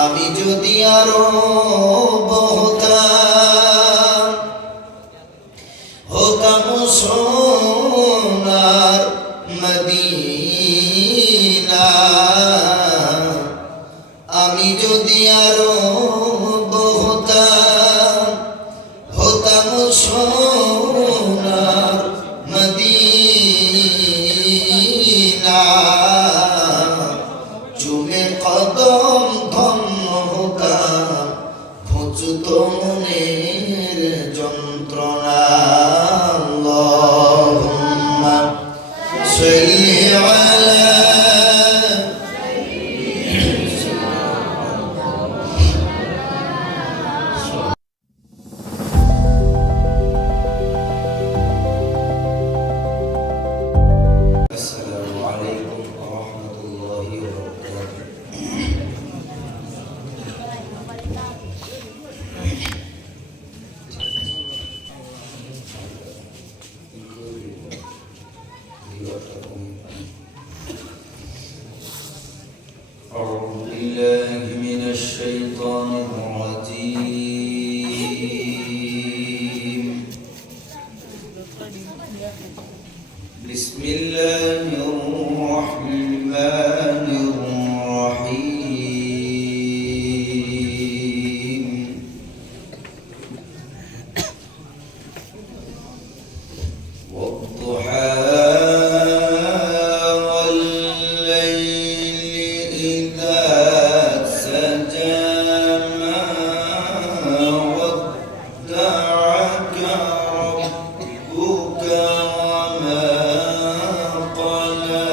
আমি যদি আরো হতাম সোনার মদিনা, আমি যদি আরো হতাম সোনার মদিনা, চুমে কদম ধন্য হতাম ঘুচত মনের যন্ত্রণা। আল্লাহুম্মা সাল্লি আলা আসসালামু আলাইকুম ওয়া রাহমাতুল্লাহি ওয়া বারাকাতুহু। أعوذ بالله من الشيطان الرجيم. بسم الله الرحمن الرحيم. والضحى والليل إذا سجى ما ودعك ربك وما قلى.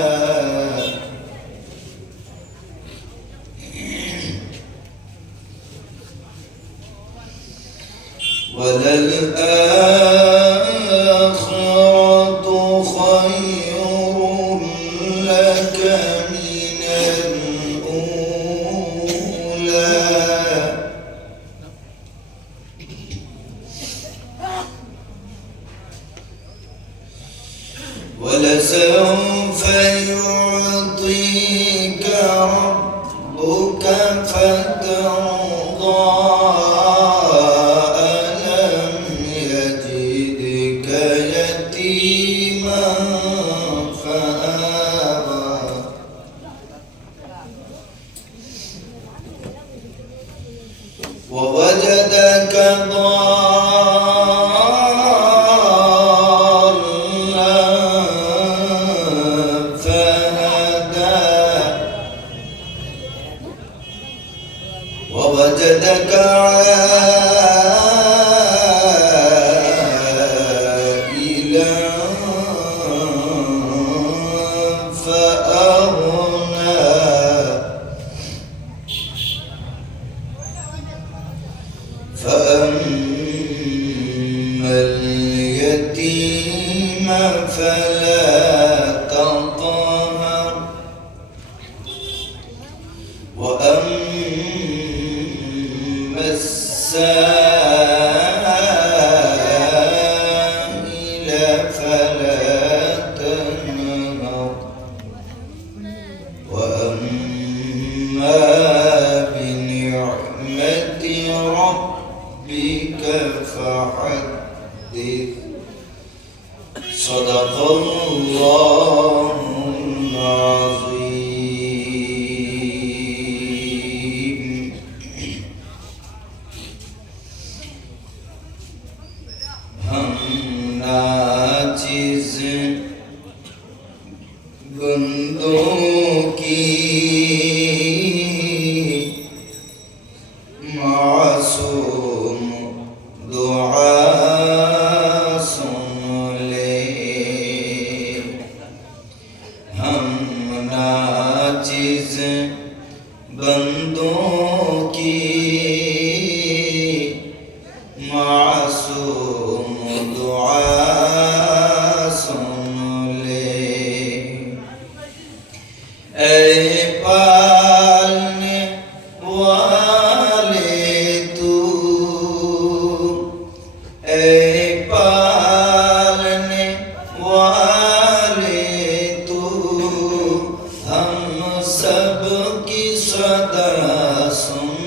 وللآخرة خير لك من الأولى. ولسوف يعطيك ربك فترضى. ألم يجدك يتيما فآوى ووجدك ضالا فهدى ووجدك عائلا فأغنى فأما اليتيم فلا تقهر وأما السائل فلا تنهر وأما بنعمة ربك فحدث. صدق الله العظيم. हम नाचिज़ बंदों की मासूम दुआ सुन ले. हम नाचिज़ बंदों की मासूम दुआ सुन ले. ऐ पालने वाले तू, ऐ पालने वाले तू, हम सब की सदा सुन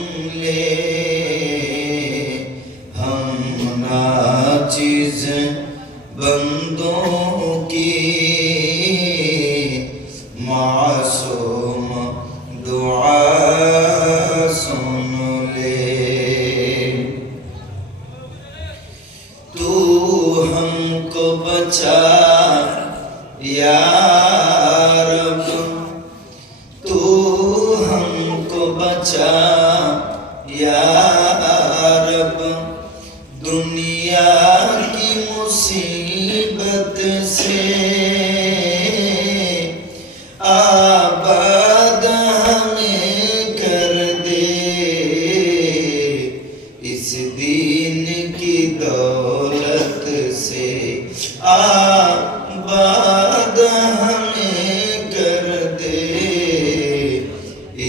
बचा या रब दुनिया की मुसीबत से आबाद हमें कर दे इस दीन की दौलत से आबाद हमें कर दे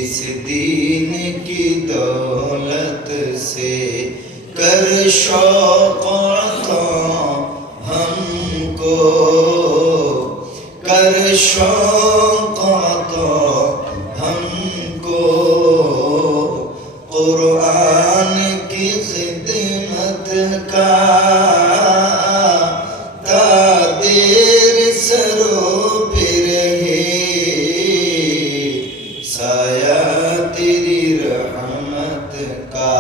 इस दीन की दौलत से कर शौक़ अता हमको कर शौक़ अता हमको कुरान की खिदमत का तादेर सरों पे रहे साया तेरी रहमत का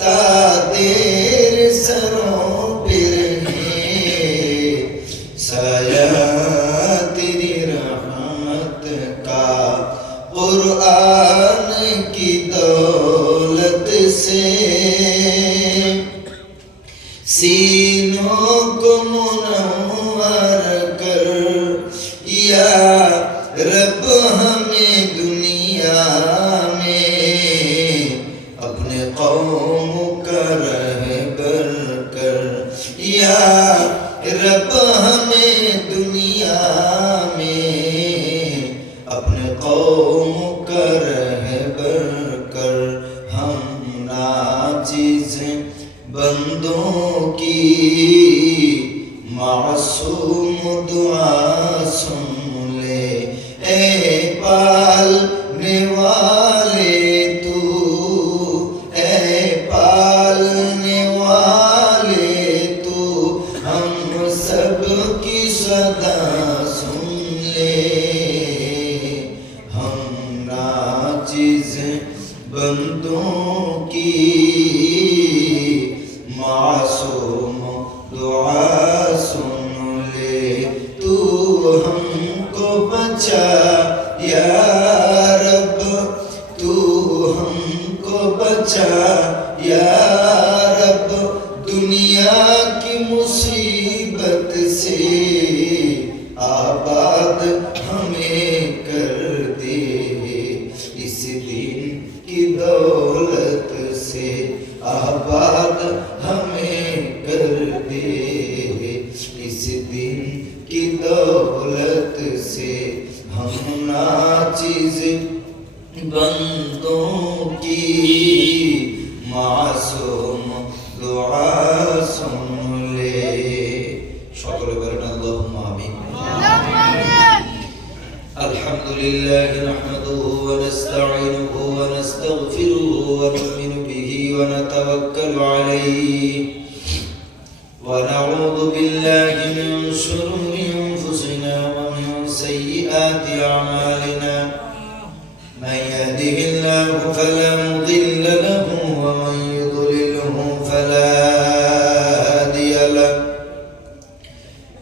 तादेर सरों पे रहे साया तेरी रहमत का कुरान की दौलत से सीनों को मुनव्वर कर या रब हमें दुनिया में अपने कौम का रहबर कर या रब हमें दुनिया में अपने कौम का रहबर कर हम नाचिज़ बंदों की मासूम दुआ सुन ले ए पालने वाले तू ए पालने वाले तू हम सब की सदा सुन ले हम नाचिज़ बंदों की मासूम दुआ सुन ले तू हमको बचा या रब तू हमको बचा या रब दुनिया की मुसीबत से आबाद हमें कर दे इस दिन की दौलत से आबाद हमें कर दे इस दिन की दौलत से हम नाचिज़ बंदों की मासूम दुआ सुन ले সকলে বলেন আল্লাহুম্মা আমিন আলহামদুলিল্লাহ নাহমাদুহু ওয়া নাস্তাঈনুহু ওয়া নাস্তাগফিরুহু ওয়া নু'মিনু বিহি ওয়া নাতাওয়াক্কালু আলাইহি ওয়া নাউযু বিল্লাহি মিন শুরুরি আনফুসিনা ওয়া মিন সাইয়্যাতি আ'মালিনা মান ইয়াহদিহিল্লাহু ফালা মুদিল্লা লাহু ওয়া মান يضلله فلا هادي له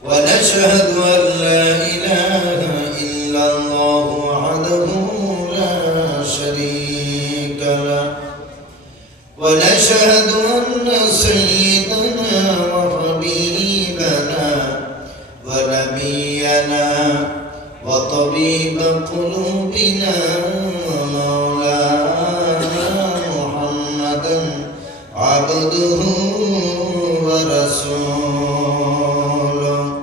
ونشهد أن لا إله إلا الله وحده لا شريك له ونشهد أن سيدنا وحبيبنا ونبينا وطبيب قلوبنا مولانا محمدا عبده ورسوله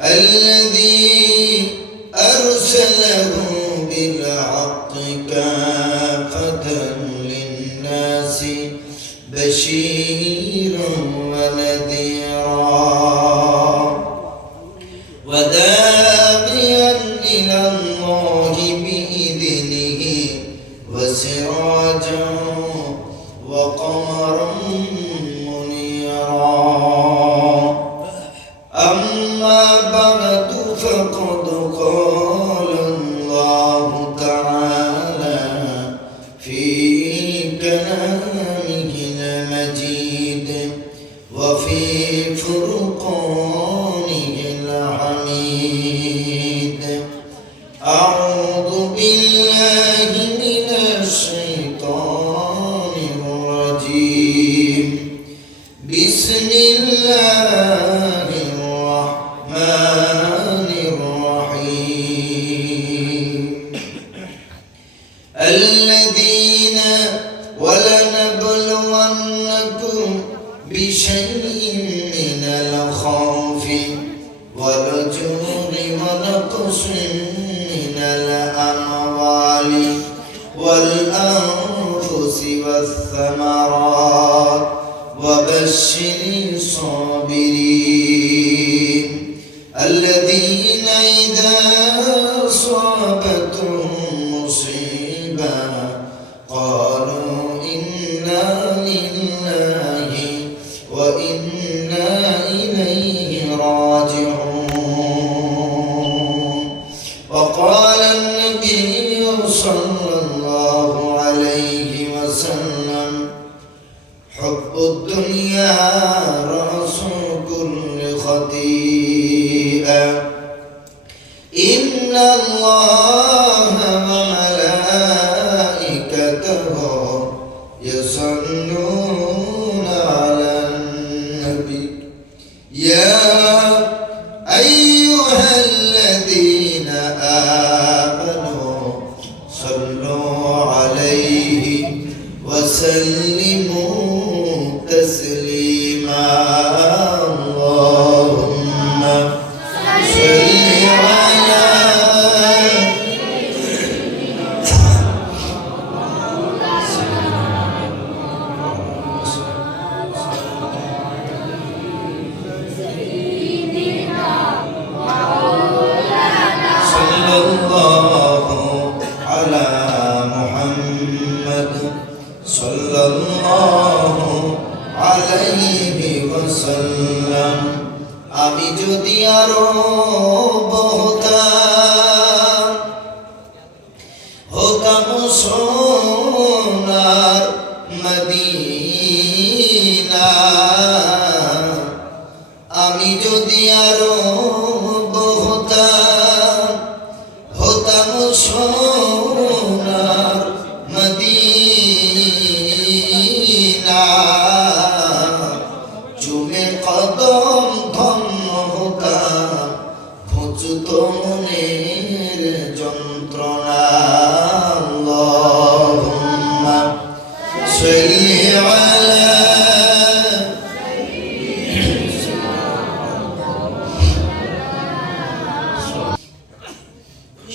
الذي أرسله بالحق كافة للناس بشيرا ونذيرا وداعيا إلى الله بإذنه وسراجا وقمرا منيرا أما بعد فقد قال الله تعالى في كلامه المجيد وفي فرقانه الحميد أعوذ بالله من الشيطان الشيطان الرجيم بسم الله الرحمن الرحيم الذين ولنبلونكم بشيء من الخوف والجوع ونقص من الأموال والأنفس والثمرات وبشر الصابرين الذين إذا أصابتهم مصيبة قالوا إنا لله وإنا إليه راجعون وقال النبي صلى الله عليه وسلم حب الدنيا رأس كل خطيئة إن الله وملائكته يصلون على النبي يا أيها الذين آمنوا صلوا عليه وسلموا تسليما اللهم صل على صلى الله على محمد صلى الله عليه وسلم আমি যদি আরো হতাম সোনার মদিনা আমি যদি আরো হতাম সোনার মদিনা চুমে কদম ধন্য হতাম ঘুচত মনের যন্ত্রণা আল্লাহুম্মা সাল্লি আলা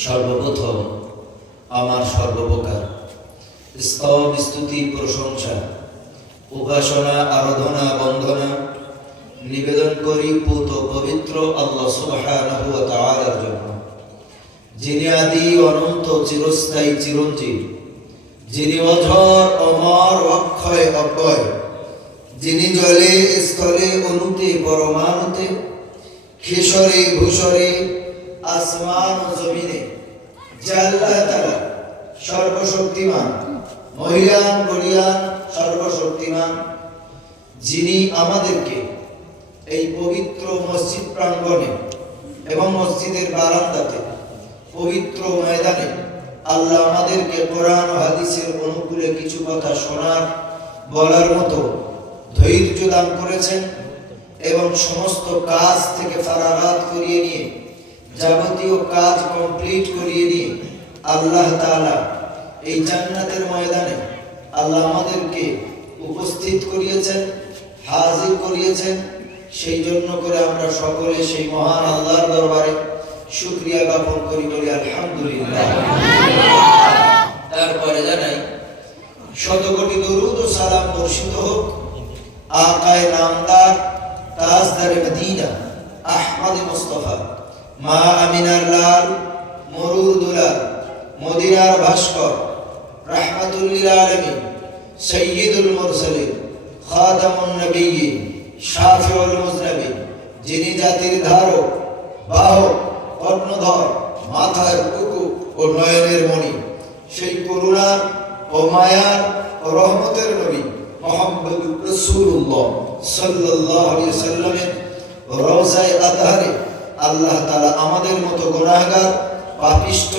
সর্বপ্রথম আমার সর্বপ্রকার স্তব স্তুতি প্রশংসা উপাসনা আরাধনা বন্দনা নিবেদন করি পুত পবিত্র আল্লাহ সুবহানাহু ওয়া তাআলার জন্য, যিনি আদি অনন্ত চিরস্থায়ী চিরঞ্জীব, যিনি অঝর অমর অক্ষয় অব্যয়, যিনি জলে স্থলে অনুতে পরমাণুতে খেসরে ভূসরে আসমান ও জমিনে যে আল্লাহ তাআলা সর্বশক্তিমান মহিয়ান বলিয়ান সর্বশক্তিমান, যিনি আমাদেরকে এই পবিত্র মসজিদ প্রাঙ্গণে এবং মসজিদের বারান্দাতে পবিত্র ময়দানে আল্লাহ আমাদেরকে কোরআন ও হাদিসের অনুকূলে কিছু কথা শোনার বলার মতো ধৈর্য দান করেছেন এবং সমস্ত কাজ থেকে ফারাগাত করিয়ে নিয়ে যাবতীয় কাজ কমপ্লিট করিয়ে নিয়ে আল্লাহ তাআলা এই জান্নাতের ময়দানে আল্লাহ আমাদেরকে উপস্থিত করিয়েছেন, হাজির করিয়েছেন। সেই জন্য করে আমরা সকলে সেই মহান আল্লাহর দরবারে শুকরিয়া জ্ঞাপন করি, বলি আলহামদুলিল্লাহ। তারপরে জানাই শত কোটি দরুদ ও সালাম বর্ষিত হোক আকায়ে নামদার তাজদারে মদিনা আহমদ মুস্তাফা মা আমিনার লাল মরুর দুলাল মদিনার ভাস্কর রাহমাতুল লিল আলামিন সাইয়্যিদুল মুরসালিন খাতামুন নবিয়্যিন শাফিউল মুজনবিন, যিনি জাতির ধারক বাহক কর্ণধর মাথার কুকু ও নয়নের মণি, সেই করুণার ও মায়ার ও রহমতের নবী মুহাম্মদ রাসূলুল্লাহ সাল্লাল্লাহু আলাইহি সাল্লামের রওজায়ে আতহারে আল্লাহ তাআলা আমাদের মতো গুনাহগার পাপিষ্ঠ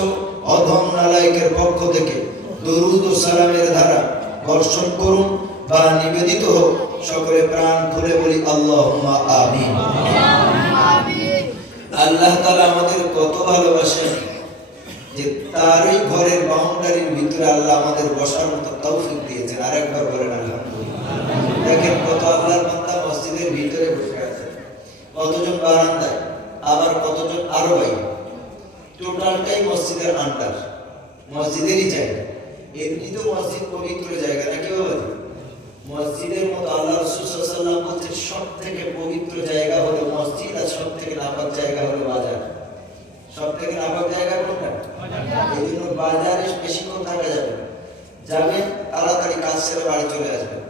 অধম নালায়েকের পক্ষ থেকে দরুদ ও সালামের ধারা বর্ষণ করুন বা নিবেদিত হোক। সকলে প্রাণ খুলে বলি আল্লাহুম্মা আমিন। আল্লাহ তাআলা আমাদের কত ভালোবাসেন যে তার এই ঘরের বাউন্ডারির ভিতরে আল্লাহ আমাদের বসার মতো তৌফিক দিয়েছেন। আরেকবার বলেন আলহামদুলিল্লাহ। দেখেন কত আল্লাহর বান্দা মসজিদের ভিতরে বসে আছে, কতজন বারান্দায়, আবার কতজন আরো বাইরে। টোটালটাই মসজিদের আন্ডার, মসজিদেরই জায়গা। এমনিতেও মসজিদ পবিত্র জায়গা নাকি বাবা? মসজিদের মতো আল্লাহ রাসূল সাল্লাল্লাহু আলাইহি ওয়াসাল্লাম বলেছেন সব থেকে পবিত্র জায়গা হলো মসজিদ, আর সব থেকে নাপাক জায়গা হলো বাজার। সব থেকে নাপাক জায়গা কোনটা? এই জন্য বাজারে বেশিক্ষণ থাকা যাবে না। যাবেন তাড়াতাড়ি কাজ সেরে বাড়ি চলে আসবেন।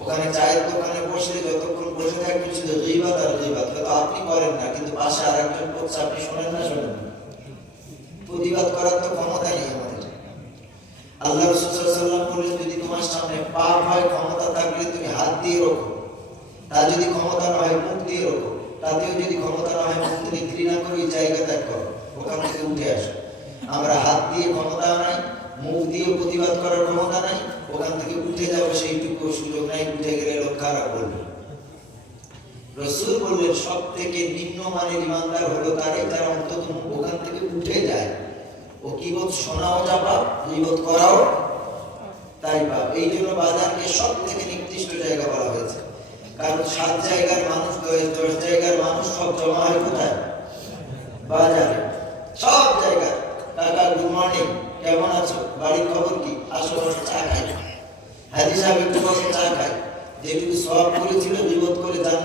ওখানে চায়ের দোকানে বসলে যতক্ষণ বসে থাকবেন শুধু গীবত আর গীবত। হয়তো আপনি করেন না, কিন্তু পাশে আরেকজন করছে, আপনি শোনেন না শোনেন না? প্রতিবাদ করার তো ক্ষমতা নেই আমাদের। আল্লাহ রাসূল সাল্লাল্লাহু আলাইহি ওয়াসাল্লাম বলেন যদি তোমার সামনে পাপ হয় ক্ষমতা থাকলে তুমি হাত দিয়ে রোখো, তা যদি ক্ষমতা না হয় মুখ দিয়ে রোখো, তাতেও যদি ক্ষমতা না হয় মুখ থেকে ঘৃণা করে ওই জায়গা ত্যাগ করো, ওখান থেকে উঠে আসো। আমরা হাত দিয়ে ক্ষমতা নাই, মুখ দিয়ে প্রতিবাদ করার ক্ষমতা নাই, ওখান থেকে উঠে যাবো সেইটুকু সুযোগ নাই। উঠে গেলে লোক খারাপ বলবে। রাসূল বললেন সব থেকে নিম্নমানের ইমানদার হলো তারাই যারা অন্তত ওখান থেকে উঠে যায়। ও গীবত শোনাও যা পাপ, গীবত করাও তাই পাপ। এই জন্য বাজারকে সব থেকে নিকৃষ্ট জায়গা বলা হয়েছে। কারণ 7 জায়গার মানুষ, 10 জায়গার মানুষ সব জমা হয় কোথায়? বাজারে। সব জায়গা। কাকা গুড মর্নিং, কেমন আছো, বাড়ির খবর কি, আসো বসে চা খাই। হাজী সাহেব একটু বসে চা খাই। যেটুকু সওয়াব করেছিল গীবত করে যার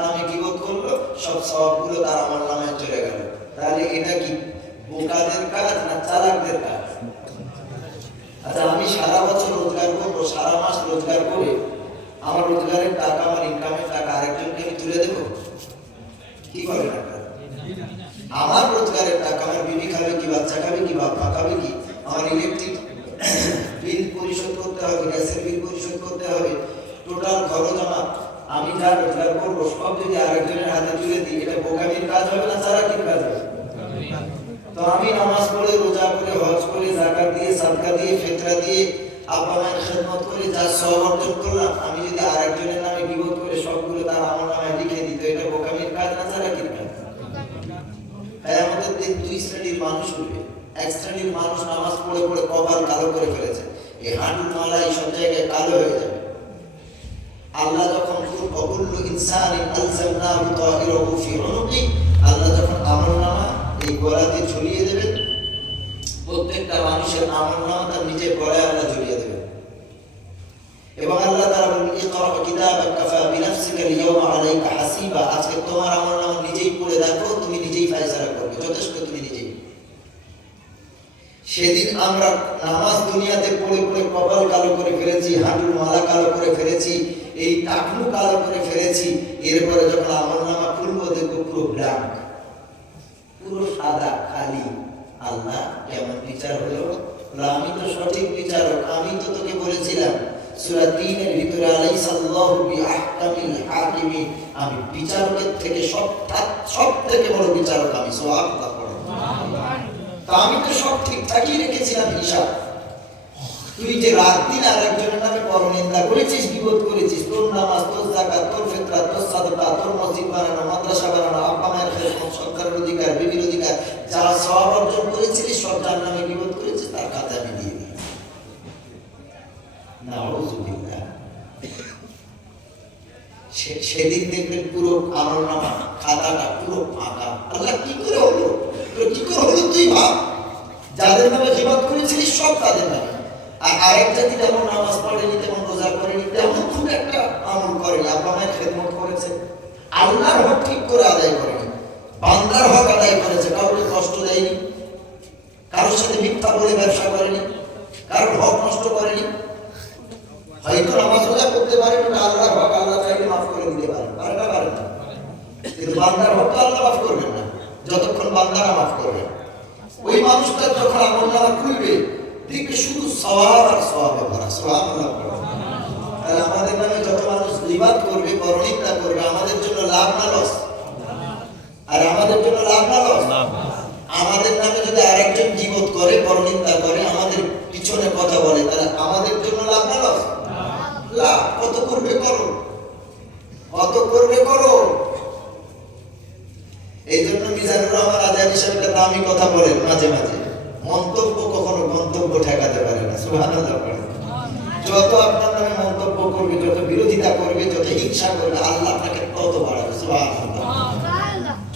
নামে গীবত করলো, সব সওয়াবগুলো তার আমল নামে চলে গেল। তাহলে এটা কি বোকাদের কাজ না চালাকদের কাজ? আচ্ছা, আমি সারা বছর রোজগার করবো, সারা মাস রোজগার করে আমার রোজগারের টাকা, আমার ইনকামের টাকা আরেকজনকে আমি তুলে দেবো? কি করেন আপনারা? আমার রোজগারের টাকা আমার বিবি খাবে কি, বাচ্চা খাবে কি, বাপ মা খাবে কি? আমার ইলেকট্রিক বিল পরিশোধ করতে হবে, গ্যাসের বিল পরিশোধ করতে হবে। টোটাল খরচ আমার, আমি যা রোজগার করবো সব যদি আরেকজনের হাতে তুলে দিই, এটা বোকামির কাজ হবে না চালাকির কাজ হবে? তো আমি নামাজ পড়ে, রোজা করে, হজ করে, যাকাত দিয়ে, সাদকা দিয়ে, ফিতরা দিয়ে, আব্বা মায়ের খেদমত করে যা সওয়াব অর্জন করলাম, আমি যদি আরেকজনের নামে গীবত করে সবগুলো তার আমার নামে লিখে দিত, এটা বোকামির কাজ না চালাকির কাজ? তাই আমাদের 2 শ্রেণীর মানুষ উঠবে। এক শ্রেণীর মানুষ নামাজ পড়ে পড়ে কপাল কালো করে ফেলেছে, এই হাঁটুর মালা এই সব জায়গায় কালো হয়ে যাবে। আল্লাহ যখন কুল্লু ইনসানিন আলজামনাহু তাহিরাহু ফি উনুকি, আল্লাহ যখন আমলনামা এই গলাতে ঝুলিয়ে দেবেন, প্রত্যেকটা মানুষের আমলনামা তার নিজের গলায় আল্লাহ ঝুলিয়ে দেবেন। এবং আল্লাহ তাআলা বলেন ইকরা কিতাবাকা কাফা বিনাফসিকা আল-ইয়াওমা আলাইকা হাসিবা, আজকে তোমার আমলনামা নিজেই পড়ে দেখো, তুমি নিজেই ফয়সালা করবে, যথেষ্ট তুমি নিজেই। সেদিন আমরা নামাজ দুনিয়াতে পড়ে পড়ে কপাল কালো করে ফেলেছি, হাঁটুর মালা কালো করে ফেলেছি, এই টাকনু কালো করে ফেলেছি। এরপরে যখন আমলনামা খুলবো দেখবো পুরো ব্ল্যাঙ্ক, পুরো সাদা খালি। আল্লাহ কেমন বিচার হলো? আমি তো সঠিক বিচারক, আমি তো তোকে বলেছিলাম সূরা 3 এর ভিতরে আলাইসাল্লাহু বিআহকামিল হাকিমিন, আমি বিচারকের থেকে সব থেকে বড় বিচারক আমি। সুবহানাল্লাহ। তা আমি তো সব ঠিকঠাকই রেখেছিলাম হিসাব। তুই যে রাত দিন আরেকজনের নামে পরনিন্দা করেছিস, গীবত করেছিস, তোর নামাজ, তোর যাকাত, তোর ফিতরা, তোর সাদকা, তোর মসজিদ বানানো, মাদ্রাসা বানানো, আব্বা মায়ের খেদমত, সরকারের অধিকার, বিবির অধিকার, যা সওয়াব অর্জন করেছিস সব যার নামে গীবত করেছিস তার খাতা আমি দিয়ে দিই। নাউযুবিল্লাহ। সেদিন দেখবেন পুরো আমলনামা খাতাটা পুরো ফাঁকা। আল্লাহ কি করে হলো? কি করে হলো তুই ভাব। যাদের নামে গীবত করেছিস সব তাদের নামে। আর আরেক জাতি যেমন নামাজ পড়েনি, তেমন রোজা করেনি, তেমন খুব একটা আমল করেনি, আব্বা মায়ের খেদমত করেছে, আল্লাহর হক ঠিক করে আদায় করেনি, বান্দার হক আদায় করেছে, কাউকে কষ্ট দেয়নি, কারোর সাথে মিথ্যা বলে ব্যবসা করেনি, কারোর হক নষ্ট করেনি। হয়তো নামাজ রোজা করতে পারেন, ওটা আল্লাহর হক, আল্লাহ চাইলে মাফ করে দিতে পারেন, পারে না? পারেন না। কিন্তু বান্দার হক তো আল্লাহ মাফ করবেন না যতক্ষণ বান্দারা মাফ করবে। ওই মানুষটা যখন আমলনামা খুলবে দেখবে শুধু সওয়াব আর সওয়াবে ভরা। সুবহানাল্লাহ। তাহলে আমাদের নামে যত মানুষ গীবত করবে, পরনিন্দা করবে, আমাদের জন্য লাভ না লস? আর আমাদের জন্য লাভ না লস? আমাদের নামে যদি আরেকজন গীবত করে, পরনিন্দা করে, আমাদের কত করবে করো, কত করবে করো। এই জন্য মিজানুর রহমান আজাদ সাহেব দামি কথা বলেন মাঝে মাঝে, মন্তব্য কখনো গন্তব্য ঠেকাতে পারে না। সুবহানাল্লাহ। যত আপনার নামে মন্তব্য করবে, যত বিরোধিতা করবে, যত হিংসা করবে, আল্লাহ আপনাকে তত বাড়াবে। সুবহানাল্লাহ।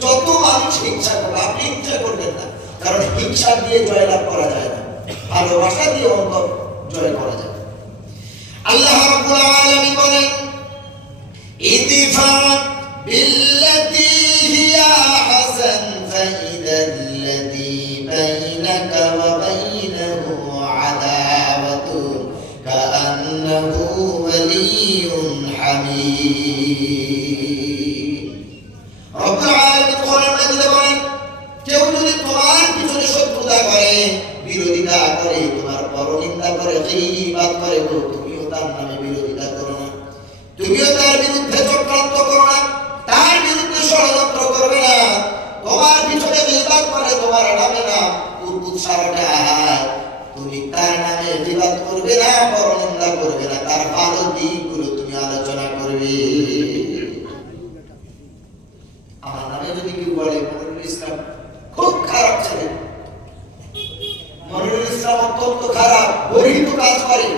যত মানুষ হিংসা করবে, আপনি হিংসা করবেন না, কারণ হিংসা দিয়ে জয়লাভ করা যায় না, ভালোবাসা দিয়ে অন্তর জয় করা যায়। আল্লাহ রাব্বুল আলামিন বলেন, ইদফা বিল্লাতী হিয়া আহসান ফাইদাল্লাযী বাইনাকা ওয়া বাইনাহু আদাওয়াতুন কাআন্নাহু ওয়ালিয়্যুন হামীম। রব্বুল আলামিন কোরআন মাজিদে বলেন, কেউ যদি তোমার পিছনে শত্রুতা করে, বিরোধিতা করে, তোমার পরনিন্দা করে, গীবত করে, তুমিও তার নামে বিরোধিতা করো না, তুমিও তার বিরুদ্ধে চক্রান্ত করো না, তার বিরুদ্ধে ষড়যন্ত্র করবে না। তোমার পিছনে গীবত করে, তোমার নামে না উৎসাহটা, তুমি তার নামে গীবত করবে না, পরনিন্দা করবে না, তার ভালো দিকগুলো তুমি আলোচনা করবে। আমার নামে যদি কেউ বলে মনিরুল ইসলাম খুব খারাপ ছেলে, মনিরুল ইসলাম অত্যন্ত খারাপ, বহির্ভূত কাজ করে,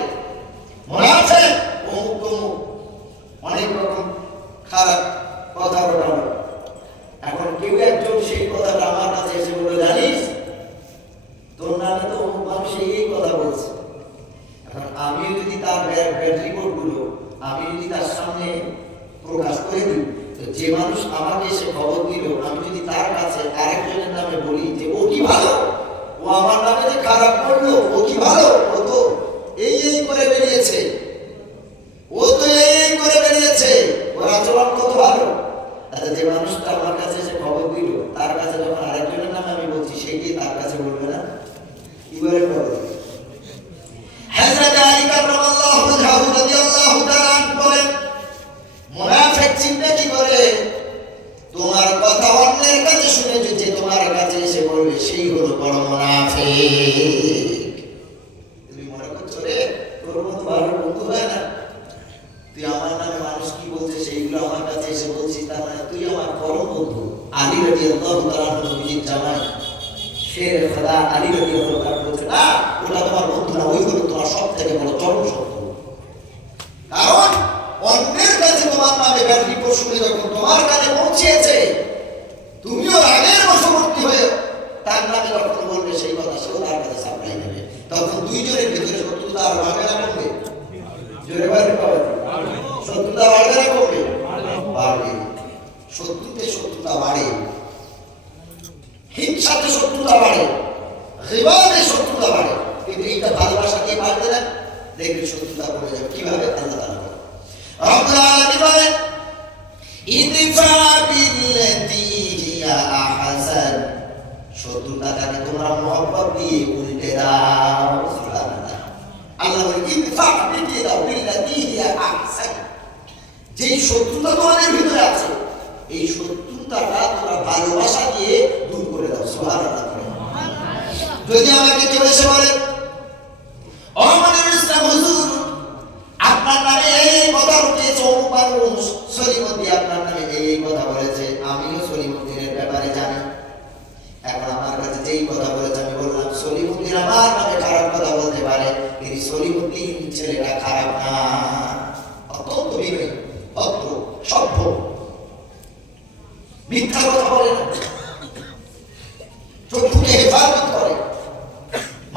মুনাফিক, অমুক তমুক, অনেক রকম খারাপ কথা বলে। এখন কেউ একজন সেই কথাটা আমার কাছে এসে বলে, জানিস তোর নামে তো অমুক মানুষ এই কথা বলছে। এখন আমি যদি তার ব্যাড রিপোর্ট গুলো আমি যদি তার সামনে প্রকাশ করে দিই, যে মানুষ আমাকে এসে খবর দিল, আমি যদি তার কাছে আরেকজনের নামে বলি যে ও কি ভালো, ও আমার নামে যে খারাপ করলো, ও কি ভালো, ও তো এই করে বেরিয়েছে, ও তো এই করে বেরিয়েছে, ওর আচরণ কত ভালো। আচ্ছা, যে মানুষটা আমার কাছে এসে খবর দিল, তার কাছে যখন আরেকজনের নামে আমি বলছি, সে কি তার কাছে বলবে না? কি বলে বলবে? হযরত আলী কাররামাল্লাহু ওয়াজহাহু রাদিয়াল্লাহু তাআলা বলেন, মুনাফিক চিন্তা কি করে, তোমার কথা অন্যের কাছে শুনে যে তোমার কাছে এসে বলবে, সেই হলো বড় মুনাফিক। তুমি মনে করছো রে তোর মতো ভালো বন্ধু হয় না, তুই আমার নামে মানুষ কি বলছে সেইগুলো আমার কাছে এসে বলছিস, তার মানে তুই আমার পরম বন্ধু। আলী রাদিয়াল্লাহু তাআলা নবীজির জামাই শের খোদা আলী রাদিয়াল্লাহু তাআলা বলছে, না ওটা তোমার বন্ধু না, ওই হলো তোমার সবথেকে বড় চরম শত্রু। কারণ অন্যের কাছে তোমার নামে ব্যাড রিপোর্ট শুনে যখন তোমার কাছে পৌঁছেছে, তুমিও রাগের বশবর্তী হয়ে তার নামে যখন বলবে সেই কথা, সেও তার কাছে সাপ্লাই দেবে, তখন দুইজনের ভিতরে শত্রুতা আর বাড়বে না কমবে? জোরে বাড়বে, শত্রুতা বাড়বে না কমবে? বাড়বে। শত্রুতে শত্রুতা বাড়ে, হিংসাতে শত্রুতা বাড়ে, গীবতে শত্রুতা বাড়ে, কিন্তু এইটা ভালোবাসা দিয়ে বাড়বে না, দেখবে শত্রুতা কমে যাবে। কিভাবে? আল্লাহ তাআলা বলেন, রব্বুল আলামিন বলেন, ইদফা বিল্লাতী হিয়া আহসান, শত্রুতাটাকে তোমরা মহব্বত দিয়ে উল্টে দাও। সুবহানাল্লাহ। আল্লাহ বলেন, ইদফা বিল্লাতী হিয়া আহসান, যে শত্রুতা তোমাদের ভিতরে আছে, এই শত্রুতাটা তোমরা ভালোবাসা দিয়ে দূর করে দাও। সুবহানাল্লাহ। যদি আমাকে কেউ এসে বলে, ও মনিরুল ইসলাম হুজুর, আপনার নামে এই কথা উঠেছে, অমুক মানুষ সলিমুদ্দিন আপনার নামে এই কথা বলেছে, আমিও সলিমুদ্দিনের ব্যাপারে জানি, এখন আমার কাছে যেই কথা বলেছে আমি বললাম সলিমুদ্দিন আমার নামে খারাপ কথা বলতে পারে, কিন্তু সলিমুদ্দিন ছেলেটা খারাপ না, অত্যন্ত বিনয়ী, ভদ্র, সভ্য, মিথ্যা কথা বলে না, চক্ষুকে হেফাজত করে,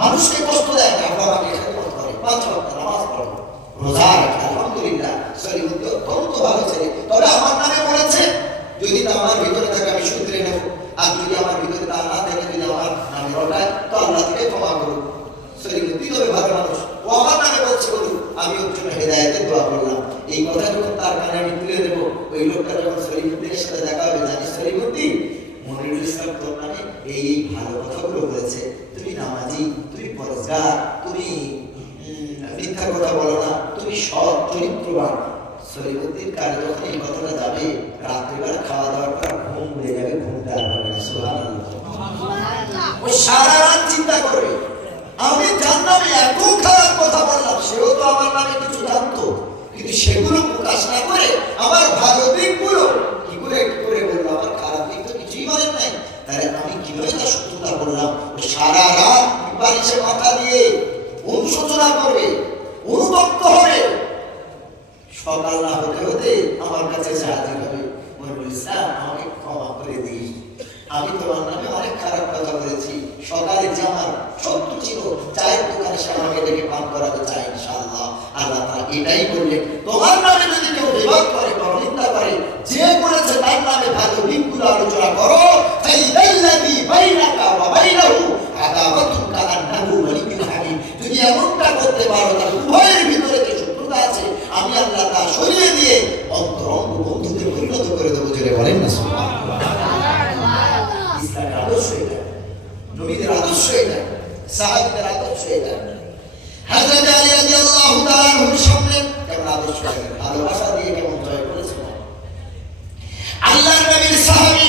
মানুষকে কষ্ট দেয় না, বাবাকে খেদমত করে, 5 ওয়াক্ত নামাজ পড়ে, রোজা রাখে, আলহামদুলিল্লাহ সলিমুদ্দিন অত্যন্ত ভালো ছেলে। তবে আমার নামে বলেছে, যদি তা আমার ভিতরে থাকে আমি শুধরে নেব, আর যদি আমার ভিতরে তা না থাকে, যদি আমার নামে রটায়, তো আল্লাহ থেকে ক্ষমা করুন। সলিমুদ্দিন তবে ভালো মানুষ, ও আমার নামে বলছে বলুন, আমি ওর জন্য হেদায়েতের দোয়া করলাম। এই কথা যখন তার কানে আমি তুলে দেবো, ওই লোকটা যখন সলিমুদ্দিনের সাথে দেখা হবে, জানিস সলিমুদ্দিন, মনিরুল ইসলাম তোর নামে এই ভালো কথাগুলো বলেছে, তুমি নামাজি, তুমি পরহেজগার, তুমি মিথ্যা কথা বলো না, তুমি সৎ চরিত্রবান। সলিমুদ্দিন কানে যখন এই কথাটা যাবে, রাত্রিবেলা খাওয়া দাওয়ার পর ঘুম উড়ে যাবে, ঘুমটা আর হবে না। সুবহানাল্লাহ। ও সারা রাত চিন্তা করবে, আমি যার নামে এত খারাপ কথা বললাম, সেও তো আমার নামে কিছু জানতো, কিন্তু সে না করে আমার ভালো দিকগুলো কি করে বললো, আমার খারাপ দিক তো কিছুই বলেন নাই, তাহলে আমি কিভাবে তার শত্রুতা করলাম? সারা রাত বালিশে মাথা দিয়ে অনুশোচনা করবে, অনুতপ্ত হবে, সকাল না হতে হতে আমার কাছে হাজির হবে, বলবে ইসলাম আমাকে ক্ষমা করে দিস, আমি তোমার নামে অনেক খারাপ কথা বলেছি, সকালে যে আমার শত্রু ছিল চায়ের দোকানে সে আমাকে ডেকে পান করাতে চায়, ইনশাআল্লাহ আল্লাহ তাআলা এটাই বললেন, তোমার নামে যদি কেউ বিবাদ করে, পরনিন্দা করে, যে করেছে তার নামে ভালো দিকগুলো আলোচনা করো, ফাইদাল্লাযী বাইনাকা ওয়া বাইনাহু আদাওয়াতুন কাআন্নাহু ওয়ালিয়্যুন হামীম, যদি এমনটা করতে পারো তাহলে উভয়ের ভিতরে যে শত্রুতা আছে আমি আল্লাহ তা সরিয়ে দিয়ে অন্তরঙ্গ বন্ধুতে পরিণত করে দেবো। জোরে বলেন না সুবহানাল্লাহ। ইসলামের আদর্শ এটা, নবীদের আদর্শ এটা, সাহাবীদের আদর্শ এটা। হযরত আলী রাদিয়াল্লাহু তাআলা আনহুর সামনে কেমন আদর্শ, ভালোবাসা দিয়ে কেমন জয় করেছেন আল্লাহর নবীর সাহাবী,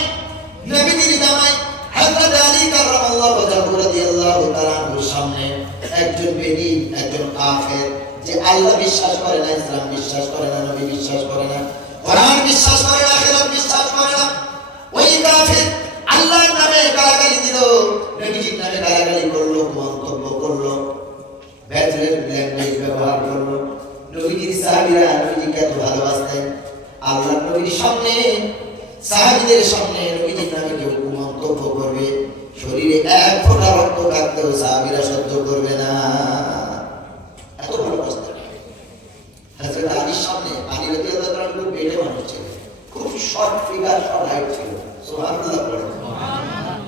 নবীর জামাই হযরত আলী কাররামাল্লাহু ওয়াজহাহু রাদিয়াল্লাহু তাআলা আনহুর সামনে একজন বেদী, একজন কাফের, যে আল্লাহ বিশ্বাস করে না, ইসলাম বিশ্বাস করে না, নবী বিশ্বাস করে না, কোরআন বিশ্বাস করে না, আখিরাত বিশ্বাস করে না, ওই কাফের আল্লাহর নামে গালাগালি দিল, নবীজির নামে গালাগালি করলো, মন্তব্য করলো, ব্যাচেলর ল্যাঙ্গুয়েজ ব্যবহার করলো। নবীজির সাহাবীরা নবীজিকে এত ভালোবাসতেন, আল্লাহর নবীর সামনে, সাহাবীদের সামনে নবীজির নামে কেউ মন্তব্য করবে, শরীরে এক ফোঁটা রক্ত কাটতেও সাহাবীরা সহ্য করবে না, এত ভালোবাসতেন। হযরত আলীর সামনে, আলী রাদিয়াল্লাহু তাআলা খুব বেটে মানুষ ছিলেন, খুব শর্ট ফিগার, শর্ট হাইট ছিল, সুবহানাল্লাহ বলেন।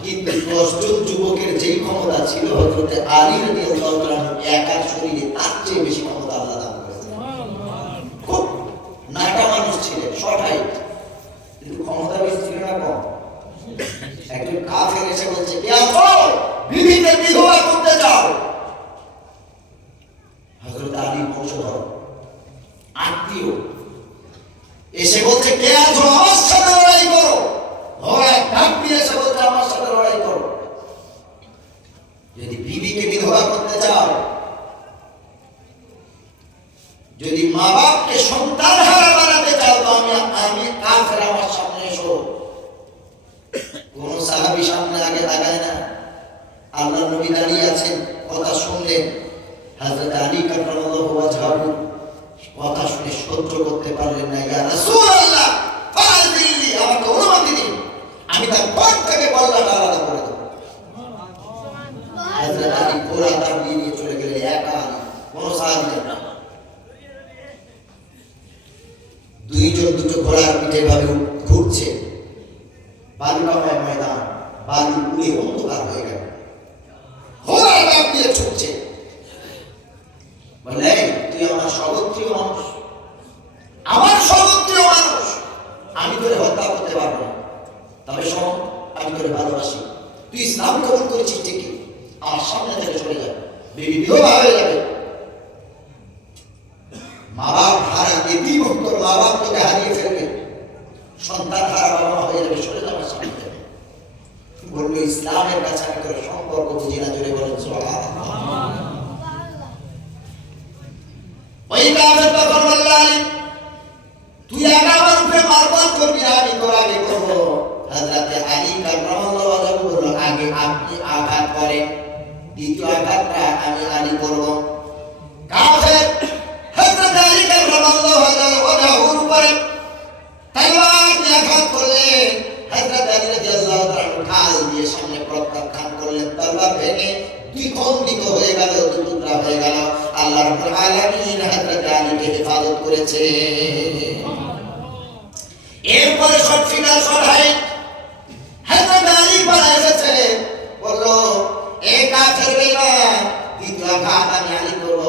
কিন্তু 10 জন যুবকের যেই ক্ষমতা ছিল হযরত আলী রাদিয়াল্লাহু তাআলা একার শরীরে তার চেয়ে বেশি ক্ষমতা আল্লাহ দান করেছেন। খুব নাটা মানুষ ছিলেন, শর্ট হাইট, কিন্তু ক্ষমতা বেশি ছিল না কম। একজন কাফের এসে বলছে, কে আছো বিবিকে বিধবা করতে যাও? হযরত আলী বংশধর আত্মীয় এসে বলছে, কে আছো আমার সাথে লড়াই করো। ওরা ডাক দিয়ে এসে বলছে, আমার সাথে লড়াই করো। যদি বিবিকে বিধবা করতে চাও, যদি মা বাপকে সন্তান হারা বানাতে চাও, তো আমি কাফের, আমার সামনে এসো। কোন সাহাবী সামনে আগে আগায় না, আল্লাহর নবী দাঁড়িয়ে আছেন, কথা শুনলেন। হযরত আলী কাররামাল্লাহু ওয়াজহাহু কথা শুনে সহ্য করতে পারলেন না, ইয়া রাসূলুল্লাহ ফাযিলি, আমাকে অনুমতি দিন, আমি তার পর থেকে বল্লাটা আলাদা করে দেব। হযরত আলী ঘোড়া তার নিয়ে চলে গেলেন, একা, কোন সাহাবী না। দুইজন দুটো ঘোড়ার পিঠে ভাবে ঘুরছে, বালুকাময় ময়দান, বালু উড়ে অন্ধকার হয়ে গেল, ঘোড়া ডাক দিয়ে ছুটছে, বলে তুই আমার সর্বত্রীয় মানুষ, আমার সর্বত্রীয় মানুষ, আমি তোরে হত্যা করতে পারবো না, তবে শোন, আমি তোরে ভালোবাসি, তুই ইসলাম কবুল করেছিস ঠিকই, আমার সামনে থেকে চলে যাবে, বিবি বিধবা হয়ে যাবে, মা বাপ হারা এতিম, তোর মা বাপ তোকে হারিয়ে ফেলবে, সন্তান হারা বাবা হয়ে যাবে, সরে যাবে সামনে থেকে। বললো ইসলামের কাছে আমি তোর সম্পর্ক বুঝি না, জোরে বলেন সুবহানাল্লাহ। ওই কাফের তখন বলল, আলী তুই আগে আমার উপরে মারবার করবি না, আমি তোর আগে করবো। হযরত আলী কাররামাল্লাহু ওয়াজহাহু বলল, আগে আপনি আঘাত করেন, দ্বিতীয় আঘাতটা আমি আলী করব। কাফের হযরত আলী কাররামাল্লাহু ওয়াজহাহুর উপরে তলোয়ার দিয়ে আঘাত করলেন। হযরত আলী রাদিয়াল্লাহু তাআলা ঢাল দিয়ে সামনে প্রত্যাখ্যান করলেন, তলোয়ার ভেঙে দুই খণ্ডিত হয়ে গেল, দুই টুকরা হয়ে গেল। আল্লাহ রাব্বুল আলামিন হযরত আলীকে হেফাজত করেছে। এরপরে সব ফিগার সরাই হযরত আলী পালা এসেছে, বলল এ কাফের বেঈমান, দ্বিতীয় আঘাত আমি আলী করব,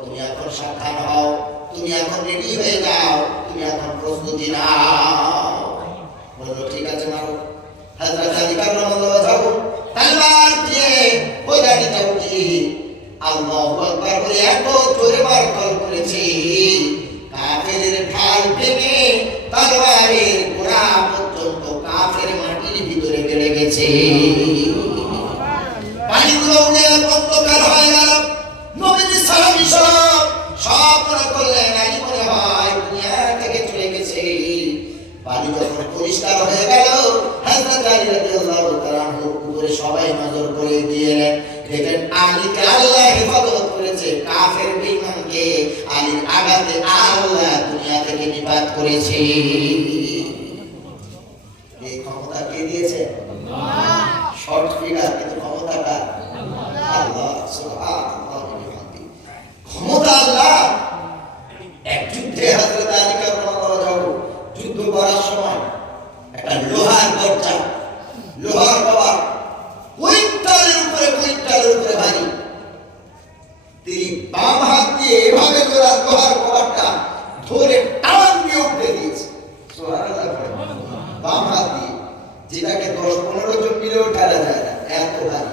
তুমি এখন সাবধান হও, তুমি এখন রেডি হয়ে যাও, তুমি এখন প্রস্তুতি নাও। বলল ঠিক আছে মারো। হযরত আলী কাররামাল্লাহু ওয়াজহাহু তলোয়ার দিয়ে ওই গাড়িটা উঠি আল্লাহু আকবার বলে এত জোরে মার করেছে, কাফেরের ঢাল ভেঙে তলোয়ারের গোড়া পর্যন্ত কাফের মাটির ভিতরে গেড়ে গেছে। পানিগুলো উড়ে অন্ধকার হয়ে গেল। নবীজি সাহাবী সব মনে করলেন, আলী মনে হয় দুনিয়া থেকে চলে পরিষ্কার হয়ে গেল। হযরত আলী রাদিয়াল্লাহু তাআলা আনহুর উপরে সবাই নজর করে দিলেন। দেখেন আলীকে আল্লাহ হেফাজত করেছে, কাফের বেঈমানকে আলীর আঘাতে আল্লাহ দুনিয়া থেকে নিপাত করেছে। এই ক্ষমতা কে দিয়েছে? আল্লাহ। শর্ট ফিগার, কিন্তু ক্ষমতাটা আল্লাহ। সুবহানাল্লাহ, ক্ষমতা আল্লাহ। এক যুদ্ধে হযরত আলী কারামাল্লাহু যুদ্ধ করার সময় একটা লোহার দরজা, লোহার কভার কুইন্টালের উপরে ভারী, তিনি বাম হাত দিয়ে এভাবে লোহার কভারটা ধরে টান দিয়ে উঠে দিয়েছে। সুবহানাল্লাহ, বাম হাত দিয়ে, যেটাকে 10-15 জন মিলেও ঠেলা যায় না, এত ভারী।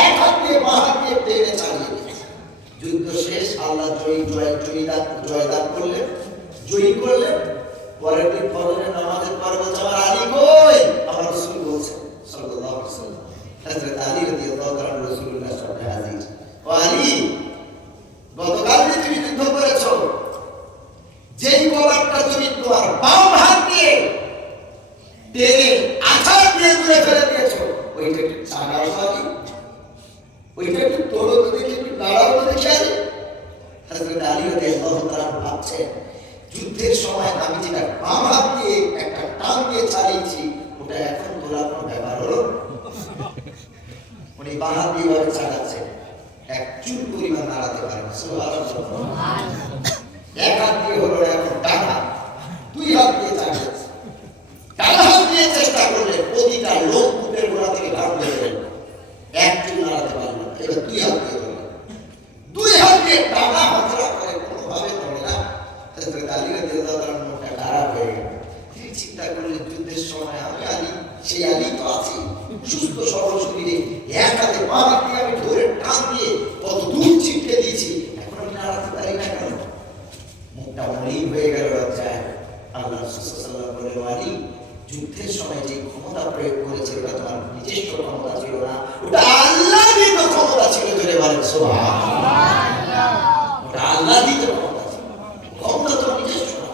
এক হাত দিয়ে বাম হাত দিয়ে টেনে চালিয়ে দিয়েছে। যুদ্ধ শেষ, আল্লাহ জয়দান করলেন, জয়ী করলেন। পরের দিন ফজরের নামাজের পরে বলছে, আমার আলী কই? আমার রাসূল বলছেন সাল্লাল্লাহু আলাইহি ওয়াসাল্লাম, হযরত আলী রাদিয়াল্লাহু তাআলা রাসূলুল্লাহর সামনে হাজির। ও আলী, গতকাল তুমি যুদ্ধ করেছো, যেই কভারটা তুমি তোমার বাম হাত দিয়ে টেনে আঘাত দিয়ে দূরে ফেলে দিয়েছো, ওইটা একটু চাগাও আলী, ওইটা একটু তোলো তো দেখি, একটু দাঁড়াও তো দেখি আলী। হযরত আলী রাদিয়াল্লাহু তাআলা ভাবছেন, যুদ্ধের সময় আমি যেটা বাম হাত দিয়ে একটা টান দিয়ে চালিয়েছি, ওটা এখন তোলার কোনো ব্যাপার হলো? উনি বাম হাত দিয়ে ভাবে চালাচ্ছে, এক চুল পরিমাণ নাড়াতে পারে না। সুবহানাল্লাহ, এক হাত দিয়ে হলো, এখন ডান হাত, দুই হাত দিয়ে চালিয়েছে। ডান হাত দিয়ে চেষ্টা করলে প্রতিটা লোক বুকের গোড়া থেকে ঘাম বের হলো, এক চুল নাড়াতে পারল না। এবার দুই হাত দিয়ে ধরল, দুই হাত দিয়ে টানা হাতড়া করে কোনোভাবে ধরে না। হযরত আলী রাদিয়াল্লাহু তাআলার মনটা খারাপ হয়ে গেল। তিনি চিন্তা করলেন, যুদ্ধের সময় আমি আলী, সেই আলী তো আছি সুস্থ সবল শরীরে, এক হাতে বাঁ হাত দিয়ে আমি ধরে টান দিয়ে কত দূর ছিটকে দিয়েছি, এখন আমি নাড়াতে পারি না কেন? মুখটা মলিন হয়ে গেল লজ্জায়। আল্লাহ রাসূল সাল্লাল্লাহু আলাইহি ওয়াসাল্লাম, আলী, যুদ্ধের সময় যে ক্ষমতা প্রয়োগ করেছে ওটা তোমার নিজস্ব ক্ষমতা ছিল না, ওটা আল্লাহ দিত ক্ষমতা ছিল। জোরে বলেন সুবহানাল্লাহ, ওটা আল্লাহ দিত ক্ষমতা ছিল, ক্ষমতা তোমার নিজস্ব না।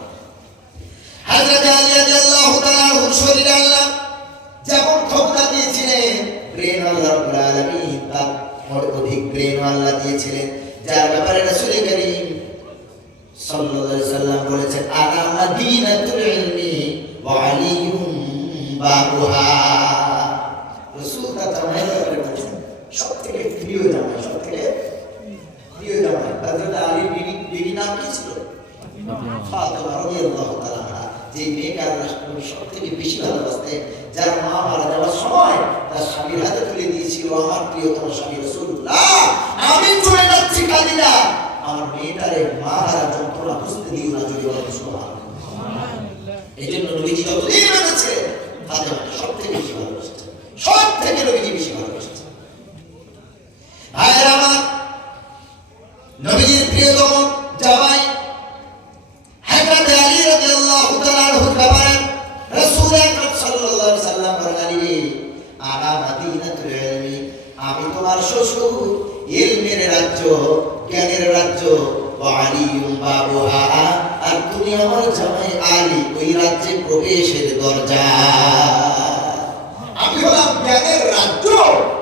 হযরত আলী রাদিয়াল্লাহু তাআলা আনহুর শরীরে আল্লাহ যেমন ক্ষমতা দিয়েছিলেন, ব্রেন আল্লাহ রাব্বুল আলামিন তার অধিক ব্রেন আল্লাহ দিয়েছিলেন, যার ব্যাপারে রাসূল করিম সাল্লাল্লাহু আলাইহি ওয়াসাল্লাম বলেছেন, আনা মাদিনাতুল ইলমি ওয়া আলিয়ুম বাবুহা। রাসূল তার জামাইয়ের ব্যাপারে বলেছেন, সবথেকে প্রিয় জামাই, সবথেকে প্রিয় জামাই। হযরত আলীর বিবি নাম কি ছিল? ফাতিমা রাদিয়াল্লাহু তাআলা আনহা। যে মেয়েকে আল্লাহ সবথেকে বেশি ভালোবাসতেন, যার মা মারা যাওয়ার সময় তার স্বামীর হাতে তুলে দিয়েছিল, আমার প্রিয়তম স্বামী রাসূলুল্লাহ, আমি চলে যাচ্ছি খাদিজা, আমার মেয়েটারে মা হারা যন্ত্রণা বুঝতে দিও না। যদি বলেন সুবহানাল্লাহ, এই জন্য নবীজি যতদিন বেঁচে ফাতিমাকে সবথেকে বেশি ভালোবাসতেন, সবথেকে নবীজি বেশি ভালোবাসতেন। ভাইয়েরা আমার, নবীজির প্রিয়তম জামাই হযরত আলী রাদিয়াল্লাহু তাআলা আনহুর ব্যাপারে রাসূল আকরাম সাল্লাল্লাহু আলাইহি ওয়াসাল্লাম বলেন, আলী, আনা মাদিনাতুল ইলমি, আমি তোমার শ্বশুর, ইলমের রাজ্য, জ্ঞানের রাজ্য, ওয়া আলিয়ুম বাবুহা, আর তুমি আমার জামাই আলী, ওই রাজ্যে প্রবেশের দরজা। আমি হলাম জ্ঞানের রাজ্য,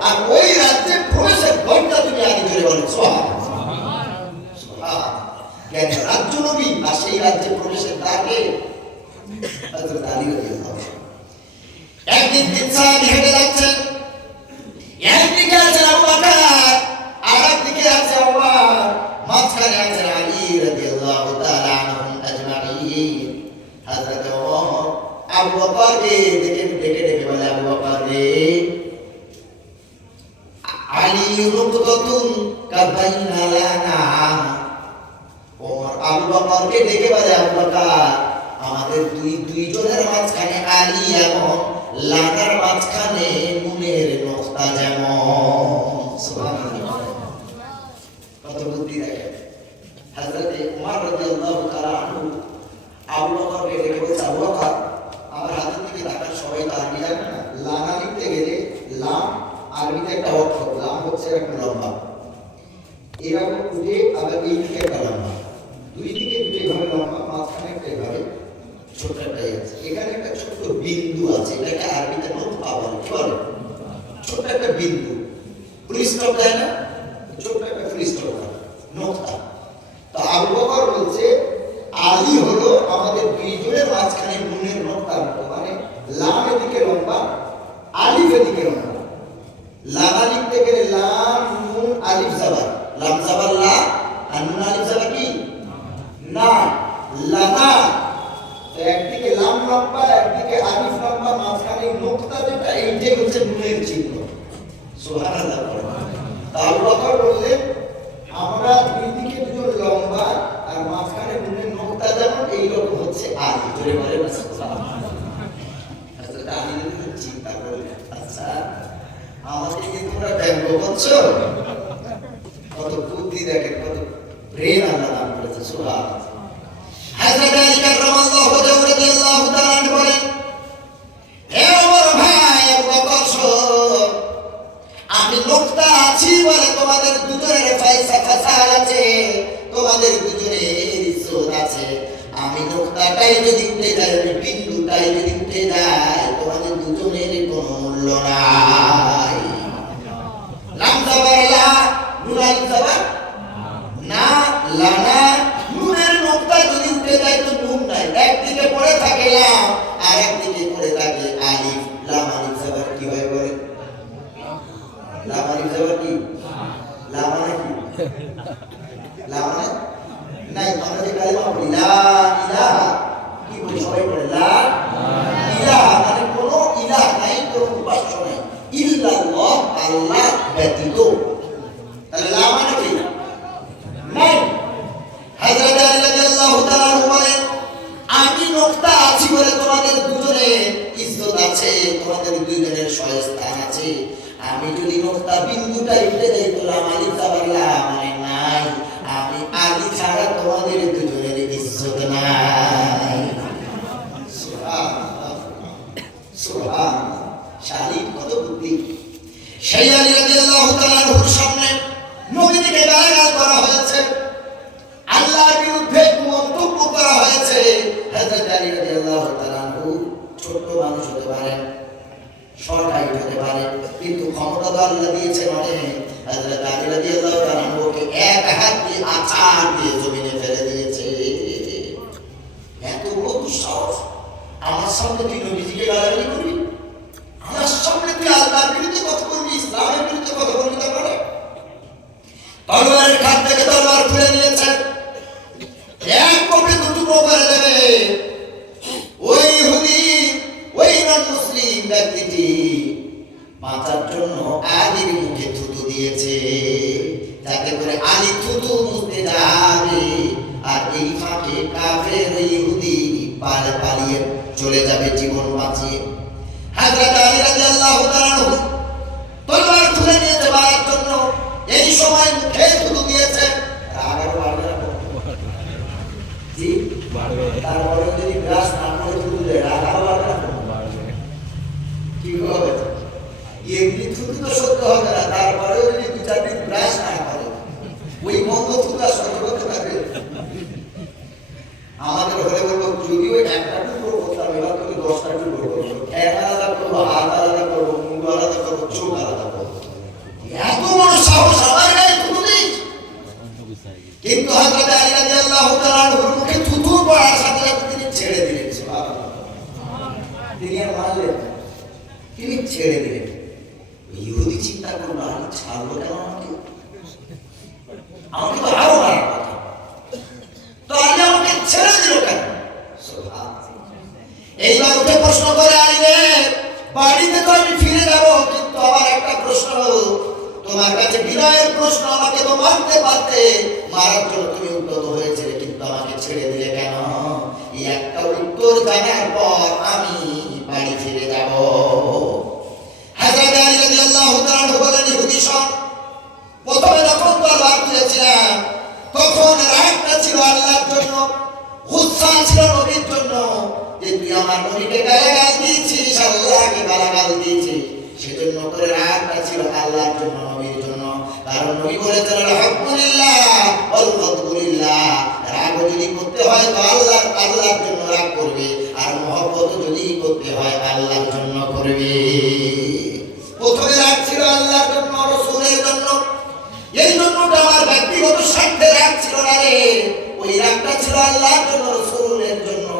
আর ওই রাজ্যে প্রবেশের দরজা তুমি আলী। জোরে বলেন সুবহানাল্লাহ, জ্ঞানের রাজ্য নবী, আর সেই রাজ্যে প্রবেশের দ্বারে হযরত আলী রাদিয়াল্লাহু তাআলা। একদিন তিন সাহাবী হেঁটে যাচ্ছেন, একদিকে আছে আবু বকর, আরেকদিকে আছে ওমর, মাঝখানে আছে আলী রাদিয়াল্লাহু তাআলা আনহুম আজমাইন। হযরত ওমর আবু বকরকে ডেকে বলে, আবু বকর রে, আলী রুকতাতুন কাবাইনা লানা। ওমর আবু বকরকে ডেকে বলে, আবু বকর, আমাদের দুইজনের মাঝখানে আলী এবং লানার মাঝখানে নুনের নোক্তা যেমন। সুবহানাল্লাহ, কত বুদ্ধি দেখেন। হযরত ওমর রাদিয়াল্লাহু তাআলা আনহু আবু বকরকে ডেকে বলছে, আবু বকর, আমার হাতের দিকে তাকান, সবাই তো আরবি জানে না, লানা লিখতে গেলে লাম আরবিতে একটা অক্ষর, লাম হচ্ছে একটা লম্বা, এরকম উঠে আবার এই দিকে একটা লম্বা, দুই দিকে দুটো ভাবে লম্বা, মাঝখানে একটা ভাবে ছোট একটা স্টপ দেয় না, ছোট্ট একটা ফুল স্টপ নোকতা। তো আবু বকর বলছে আলী হলো আমাদের দুইজনের মাঝখানে নুনের নোকতার মতো, মানে লাম এদিকে লম্বা, আলিফ এদিকে লম্বা। লামা লিখতে গেলে লাম নুন আলিফ জাবার, লাম জাবার লা, আর নুন আলিফ জাবার কি না, লানা। তো একদিকে লাম লম্বা, একদিকে আলিফ লম্বা, মাঝখানে নোকতা যেটা, এইটাই হচ্ছে নুনের চিহ্ন। সুবহানাল্লাহ। আবু বকর বললেন আমরা দুই দিকে দুজন লম্বা আর মাঝখানে নুনের নোকতা যেমন, এইরকম হচ্ছে আলী। জোরে বলেন আচ্ছা, আলী চিন্তা করলেন, আচ্ছা আমাকে কি তোমরা ব্যঙ্গ করছো? কত বুদ্ধি দেখেন, কত ব্রেন আল্লাহ দান করেছে। সুবহানাল্লাহ। হযরত আলী কাররামাল্লাহু ওয়াজহাহু রাদিয়াল্লাহু তাআলা আনহু বলেন, হে ওমর ভাই, আবু বকর শোন, আমি নোকতা আছি বলে তোমাদের দুজনের ফায়সা ফাসাল আছে, তোমাদের দুজনের ইজ্জত আছে। আমি নোকতাটাই যদি উঠে যায়, আমি বিন্দুটাই যদি উঠে যায়, তোমাদের দুজনের কোনো মূল্য নাই। লাম জাবার লা, নুন আলিফ জাবার না, লানা। নুনের নোকতা যদি উঠে যায় তো নুন নাই, একদিকে পড়ে থাকে লাম আর একদিকে পড়ে থাকে আলিফ। লাম আলিফ জাবার কি হয় বলে? লাম আলিফ জাবার কি? লাম মানে কি? লাম মানে নাই। আমরা যে কালিমা পড়ি লা ইলাহা, কি বলি সবাই পড়ে লা ইলাহা, মানে কোনো ইলাহ নাই, কোনো উপাস্য নাই, ইল্লাল্লাহ, আল্লাহ ব্যতীত। তাহলে লা মানে কি? নাই। হযরত আলী রাদিয়াল্লাহু তাআলা আনহু বলেন, আমি নোকতা আছি বলে তোমাদের দুজনের ইজ্জত আছে, তোমাদের দুজনের শয়স্তান আছে। আমি যদি নোকতা বিন্দুটাই উঠে যাই তো লাম আলিফ জাবার লা মানে নাই। আমি আলী ছাড়া তোমাদের দুজনের ইজ্জত নাই। সুবহানাল্লাহ, সুবহানাল্লাহ। শালীন কত বুদ্ধি। সেই আলী রাদিয়াল্লাহু তাআলা আনহুর সামনে নবীজিকে গালাগাল করা হয়েছে, আল্লাহর বিরুদ্ধে মন্তব্য করা হয়েছে। হযরত আলী রাদিয়াল্লাহু তাআলা আনহু ছোট মানুষ হতে পারেন, শর্ট হাইট হতে পারে, কিন্তু ক্ষমতা তো আল্লাহ দিয়েছেন অনেক। হযরত আলী রাদিয়াল্লাহু তাআলা আনহুকে এক হাত দিয়ে আছাড় দিয়ে জমিনে ফেলে দিয়েছে। এত বড় দুঃসাহস! আমার সামনে তুই নবীজিকে গালাগালি করবি, আমার সামনে তুই আল্লাহর বিরুদ্ধে কথা বলবি, ইসলামের বিরুদ্ধে কথা বলবি। তারপরে তলোয়ারের খাত থেকে তলোয়ার খুলে নিয়েছে, এক কোপে দুটো করে দেবে। ওই ইহুদি, ওই নন মুসলিম ব্যক্তিটি বাঁচার জন্য আলীর মুখে থুতু দিয়েছে, যাতে করে আলী থুতু মুছতে যাবে, আর এই ফাঁকে কাফের ইহুদি পালিয়ে চলে যাবে জীবন বাঁচিয়ে। হযরত আলী রাদিয়াল্লাহু তাআলা আনহু তলোয়ার খুলে নিয়েছে মারার জন্য, এই সময় মুখে থুতু দিয়েছে। রাগারও বাড়বে না জি বাড়বে, তারপরে যদি গ্রাস না করে থুতু দেয় রাগারও বাড়বে না, কি হবে? এমনি থুতু তো সহ্য হবে না, তারপরেও যদি দু চার দিন ব্রাশ না করে ওই মন্দ থুতু আর সহ্য করতে পারবে? আমাদের হলে বলবো যদি ওই একটা টুকরো করতাম, এবার তুমি 10টা টুকরো করবো, এক আলাদা করবো, হাত আলাদা করবো, মুখ আলাদা করবো, চোখ আলাদা করবো। এত বড় সাহস আমার গায়ে থুতু দিস! কিন্তু হযরত আলী রাদিয়াল্লাহু তাআলা আনহুর মুখে থুতু পড়ার সাথে সাথে তিনি ছেড়ে দিলেন। সুবহানাল্লাহ। তিনি আর মানলেন, তিনি ছেড়ে দিলেন। ইহুদি চিন্তা করলো, আলী ছাড়লো কেন আমাকে? আমাকে তো আরো মারার কথা, তো আলী আমাকে ছেড়ে দিল কেন? এইবার উঠে প্রশ্ন করে, আলী রে, বাড়িতে তো আমি ফিরে যাবো, কিন্তু আমার একটা প্রশ্ন, তোমার কাছে বিনয়ের প্রশ্ন, আমাকে তো মারতে পারতে, মারার জন্য তুমি উদ্যত হয়েছিলে, কিন্তু আমাকে ছেড়ে দিলে কেন? এই একটা উত্তর জানার পর আমি বাড়ি ফিরে যাব। হযরত আলী রাদিয়াল্লাহু তাআলা আনহু বলেন, ইহুদি শোন, প্রথমে যখন তলোয়ার তুলেছিলাম তখন রাগটা ছিল আল্লাহর জন্য, গুসা ছিল নবীর জন্য, যে তুই আমার নবীকে গালাগাল দিয়েছিস, আল্লাহকে গালাগাল দিয়েছিস, সেজন্য তোর রাগটা ছিল আল্লাহর জন্য, নবীর জন্য। কারণ নবী বলেছেন আলহামদুলিল্লাহ ওয়াল মাদুলিল্লাহ, রাগ যদি করতে হয় তো আল্লাহর জন্য রাগ করবে, আর মহব্বত যদি করতে হয় আল্লাহর জন্য করবে। প্রথমে রাগ ছিল আল্লাহর জন্য, রাসূলের জন্য। আল্লাহর জন্য রাসূলের জন্য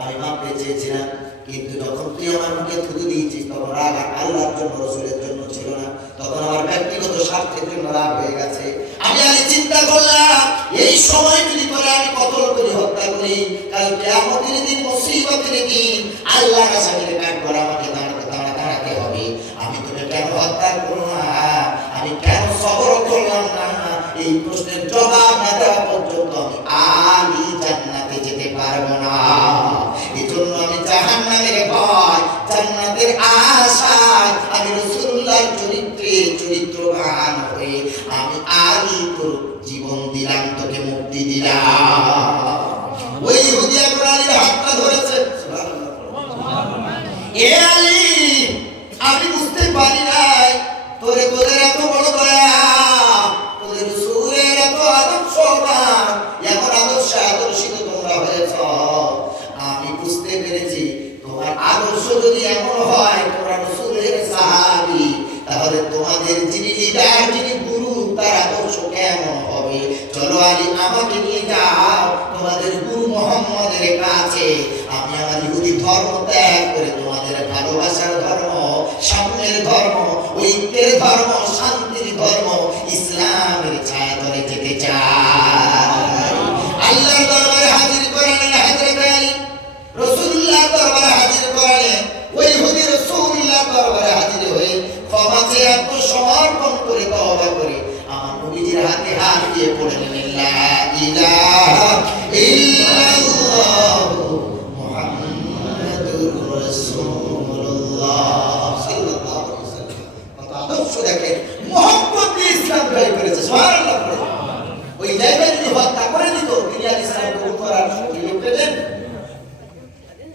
আমি মাপতে চেয়েছিলাম, কিন্তু যখন তুই আমার মুখে থুতু দিয়েছিস তখন রাগ আল্লাহর জন্য রাসূলের জন্য ছিল না, তখন আমার ব্যক্তিগত স্বার্থের জন্য রাগ হয়ে গেছে। আমি আগে চিন্তা করলাম এই সময় যদি করে আমি কতল করে হত্যা করি, কাল কিয়ামতের দিন মুসিবতের দিন আল্লাহর সামনে কাঠ করে আমাকে দাঁড়াতে হবে। আমি তোকে কেন হত্যা করব না, আমি কেন সবর করলাম না, এই প্রশ্নের জবাব না দেওয়া পর্যন্ত আমি জান্নাতে যেতে পারবো না। এজন্য আমি জাহান্নামের ভয় জান্নাতের আশায় আমি রাসূলুল্লাহর চরিত্রে চরিত্রবান হয়ে আমি আলী তোর জীবন দিলাম, তোকে মুক্তি দিলাম। ওই ইহুদি এখন আলীর হাতটা ধরেছে, এ আলী আমি বুঝতে পারি নাই তোদের এত বড় দয়া, তোদের রাসূলের এত আদর্শবান, এমন আদর্শিত তোমরা হয়েছ। আমি বুঝতে পেরেছি তোমার আদর্শ যদি এমন হয় তোমরা রাসূলের সাহাবী, তাহলে তোমাদের যিনি লিডার যিনি গুরু তার আদর্শ কেমন হবে। চলো আলী আমাকে নিয়ে যাও তোমাদের গুরু মুহাম্মদের কাছে, আমি আমার ইহুদি ধর্ম ত্যাগ করে তোমাদের ভালোবাসার ধর্ম, সাম্যের ধর্ম, ঐক্যের ধর্ম, শান্তির ধর্ম, ইসলামের ছায়া তলে যেতে চাই। আল্লাহর দরবারে হাজির করালেন হযরত আলী, রাসূলুল্লাহ দরবারে হাজির করালেন। ওই ইহুদি রাসূলুল্লাহ দরবারে হাজির হয়ে ক্ষমা চেয়ে আত্মসমর্পণ করে তওবা করে আমার নবীজির হাতে হাত দিয়ে পড়লেন লা ইলাহা ইল্লাল্লাহ মুহাম্মাদুর রাসূলুল্লাহ সাল্লাল্লাহু আলাইহি ওয়াসাল্লাম। কত আদর্শ দেখেন, মুহাম্মদ দিয়ে ইসলাম গ্রহণ করেছে, সুবহানাল্লাহ। ওই জায়গায় যদি হত্যা করে দিত তিনি আর ইসলাম কবুল করার সুযোগ পেতেন?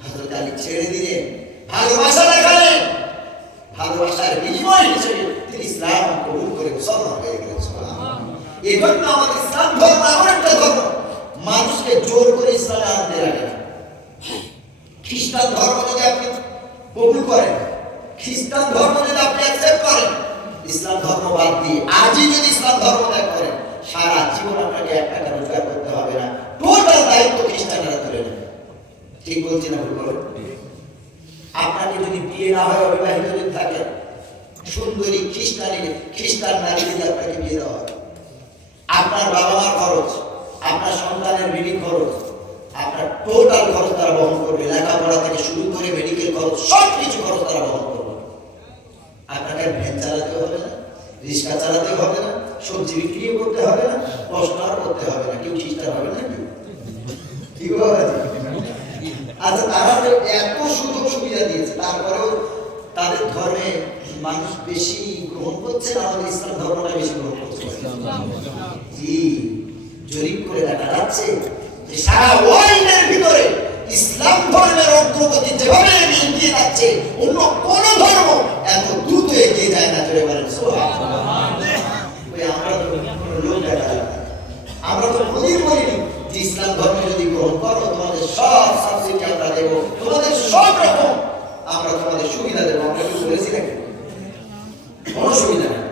হযরত আলী ছেড়ে দিলেন, ভালোবাসা দেখালেন, ভালোবাসার বিনিময় হিসেবে তিনি ইসলাম কবুল করে মুসলমান হয়ে গেলেন। এই জন্য আমাদের ইসলাম ধর্ম এমন একটা ধর্ম মানুষকে জোর করে ইসলামে আনতে লাগে না। খ্রিস্টান ধর্ম যদি আপনি কবুল করেন, খ্রিস্টান ধর্ম যদি আপনি অ্যাকসেপ্ট করেন, ইসলাম ধর্ম বাদ দিয়ে আজই যদি ইসলাম ধর্ম ত্যাগ করেন, সারা জীবন আপনাকে 1 টাকা রোজগার করতে হবে না, টোটাল দায়িত্ব খ্রিস্টানরা তুলে নেবে। ঠিক বলছি না ভুল বলুন? আপনাকে যদি বিয়ে না হয়, অবিবাহিত যদি থাকেন, সুন্দরী খ্রিস্টান নারী যদি আপনাকে বিয়ে দেওয়া হয়, আপনার বাবা মার খরচ, আপনার সন্তানের বিড়ি খরচ, আপনার টোটাল খরচ তারা বহন করবে, লেখাপড়া থেকে শুরু করে মেডিকেল খরচ সবকিছু খরচ তারা বহন করবে। আপনাকে ভ্যান চালাতে হবে না, রিক্সা চালাতে হবে না, সবজি বিক্রি করতে হবে না, প্রশ্ন করতে হবে না, কেউ খ্রিস্টান হবে না কেউ। কি বলা আচ্ছা, তারা এত সুযোগ সুবিধা দিয়েছে, তারপরেও তাদের ধর্মে মানুষ বেশি গ্রহণ করছে না, আমাদের ইসলাম ধর্মটা বেশি গ্রহণ করছে। জি, জরিপ করে দেখা যাচ্ছে যে সারা ওয়ার্ল্ডের ভিতরে ইসলাম ধর্মের অগ্রগতি যেভাবে এগিয়ে যাচ্ছে, অন্য কোন ধর্ম এত দ্রুত এগিয়ে যায় না। জোরে বলেন সুবহানাল্লাহ। আমরা তো লোক দেখা যায়, আমরা তো বলিনি যে ইসলাম ধর্ম যদি গ্রহণ করো তোমাদের সব সাবসিডি আমরা দেব, তোমাদের সব রকম আমরা তোমাদের সুবিধা দেবো। আমরা কি বলেছি নাকি? কোনো সুবিধা নেই।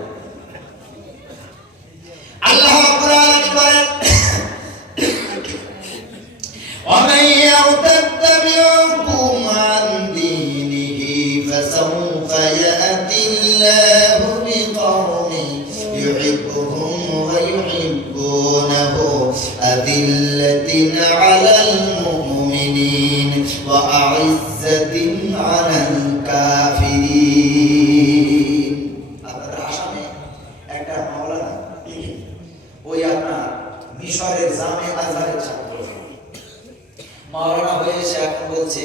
আল্লাহ রাব্বুল আলামিন বলেন, ومن يرتد منكم عن دينه فسوف يأتي الله بقوم يحبهم ويحبونه أذلة على المؤمنين وأعزة على الكافرين. আপনাদের আসামে একটা মাওলানা, ওই আপনার মিশরের জামে আজহারের ছাত্র, মাওলানা হয়ে এসে এখন বলছে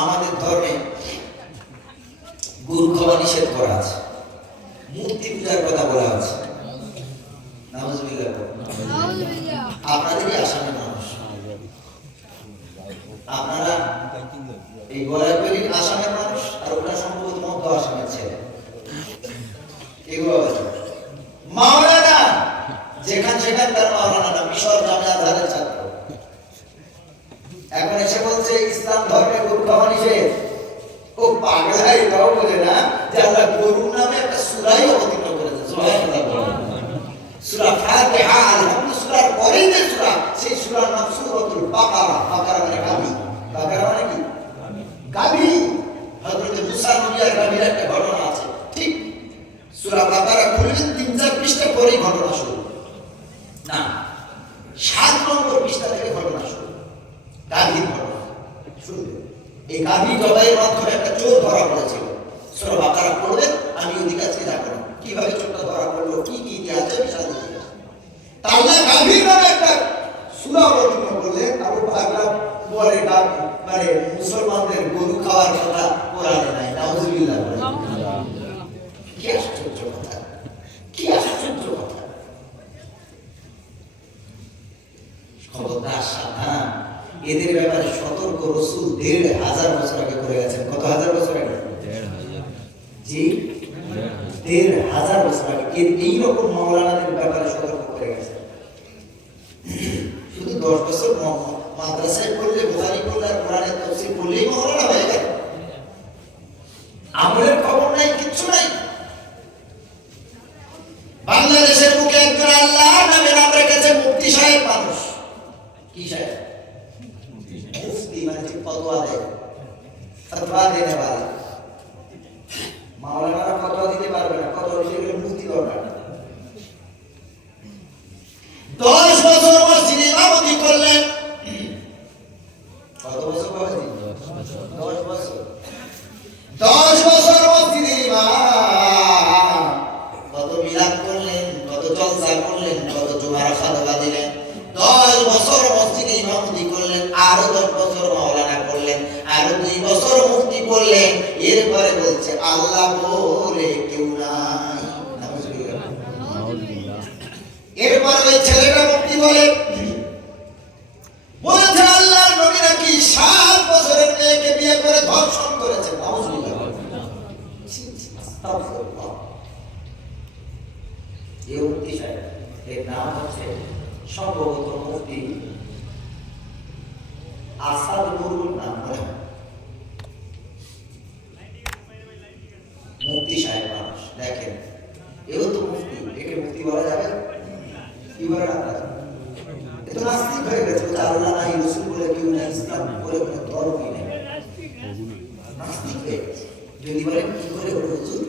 আমাদের ধর্মে গুরু খাওয়া নিষেধ করা আছে, মূর্তি পূজার কথা বলা আছে। নাউজুবিল্লাহ। আপনাদেরই আসামের মানুষ, আপনারা এই গোলাপেরই আসামের মানুষ, আর ওটা সম্ভবত মধ্য আসামের ছেলে। এগুলো মাওলানা যেখান সেখান তার মাওলানা না, মিশর জামে আজহারের ছাত্র, এখন এসে বলছে ইসলাম ধর্মে গরু খাওয়া নিষেধ। ও পাগল হয়, এটাও বলে না যে আল্লাহ গরুর নামে একটা সূরাই অবতীর্ণ করেছে। সুবহানাল্লাহ। সূরা ফাতিহা, আলহামদুলিল্লাহ সূরার পরেই যে সূরা, সেই সূরার নাম গাভীর ঘটনা শুনবে। এই গাভী জবাইয়ের মাধ্যমে একটা চোর ধরা পড়েছিল। সূরা বাকারা পড়বেন, আমি ওই দিকে আজকে যাব না। কিভাবে চোরটা ধরা পড়লো, কি কি ইতিহাসে বিশাল ইতিহাস। আল্লাহ গাভীর নামে একটা সূরা অবতীর্ণ করলেন। আবু পাগলা বলে মানে মুসলমানদের গরু খাওয়ার কথা কোরআনে নাই। নাউজুবিল্লাহ। কি আশ্চর্য কথা, কি আশ্চর্য কথা। খবরদার, সাবধান। এদের ব্যাপারে সতর্ক রাসূল ১৫০০ বছর আগে করে গেছেন। কত হাজার বছর আগে? ১৫০০। জি, ১৫০০ বছর আগে এইরকম মাওলানাদের ব্যাপারে সতর্ক করে গেছেন। শুধু ১০ বছর মাদ্রাসায় পড়লে, বুখারী পড়লে আর কোরআনের তাফসীর পড়লেই মাওলানা হয়ে গেল। আমলের খবর নাই, কিচ্ছু নাই। বাংলাদেশের বুকে একজন আল্লাহ নামে নাম রেখেছে মুফতি সাহেব মানুষ। কি সাহেব? মুফতি মানে যে ফতোয়া দেয়, ফতোয়া দেনে वाला। মাওলানারা ফতোয়া দিতে পারবে না, ফতোয়া দিতে গেলে মুফতি দরকার। 10 বছর মসজিদে ইমামতি করলেন। কত বছর বাবাজি? 10 বছর। 10 বছর মসজিদে ইমাম। কত মিলাদ করলেন, কত জলসা করলেন, কত জুমার খাতবা দিলেন। 10 বছর মসজিদে ইমামতি করলেন, আরো 10 বছর মাওলানা করলেন, আরো 2 বছর মুফতি করলেন। এরপরে বলছে আল্লাহ বলে কেউ নাই। এরপর ওই ছেলেটা মুফতি বলে, বলেছে আল্লাহর নবী নাকি 7 বছরের মেয়েকে বিয়ে করে ধর্ষণ করেছেন। নাউজুবিল্লাহ। আস্তাগফিরুল্লাহ। এই মুফতি সাহেব, এর নাম হচ্ছে সম্ভবত মুফতি আসাদ নুরুল নাম। মুফতি সাহেব মানুষ, দেখেন এও তো মুফতি, একে মুফতি বলা যাবে? কি বলে আপনারা? এ তো নাস্তিক হয়ে গেছে। আল্লাহ নাই, রাসূল বলে কেউ নাই, ইসলাম বলে কোনো ধর্মই নেই, নাস্তিক হয়ে গেছে। যদি বলেন কি করে হলো হুজুর,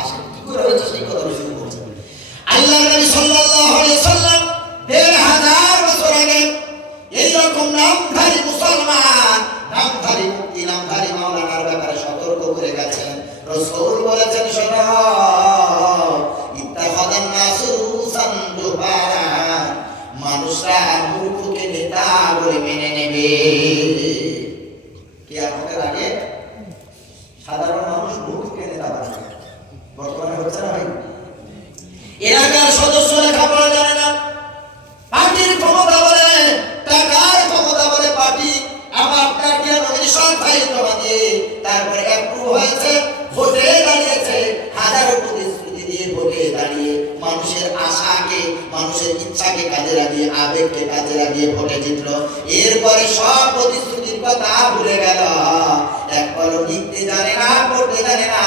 আসেন কি করে হয়েছে সেই কথা শুরু করছেন। আল্লাহর নবী সাল্লাল্লাহু আলাইহি সাল্লাম ১৫০০ বছর আগে এইরকম নামধারী মুসলমান, নামধারী মুফতি, নামধারী মাওলানার ব্যাপারে সতর্ক করে গেছেন। রাসূল বলেছেন, শোনো, ইত্তাখাযান নাসু রুসান জুহারা, মানুষরা মূর্খকে নেতা বলে মেনে নেবে। কিয়ামতের আগে সাধারণ মানুষ মূর্খকে নেতা বানাবে। বর্তমানে হচ্ছে না ভাই? এলাকার সদস্য লেখাপড়া জানে না, পার্টির ক্ষমতা বলে, টাকার ক্ষমতা বলে পার্টি। আবার আপনার কি নমিনেশন ফাইল জমা দিয়ে তারপরে অ্যাপ্রুভ হয়েছে, ভোটে দাঁড়িয়েছে, হাজারো প্রতিশ্রুতি দিয়ে ভোটে দাঁড়িয়ে মানুষের আশাকে, মানুষের ইচ্ছাকে কাজে লাগিয়ে, আবেগকে কাজে লাগিয়ে ভোটে জিতলো। এরপরে সব প্রতিশ্রুতির কথা ভুলে গেল। একবারও লিখতে জানে না, পড়তে জানে না,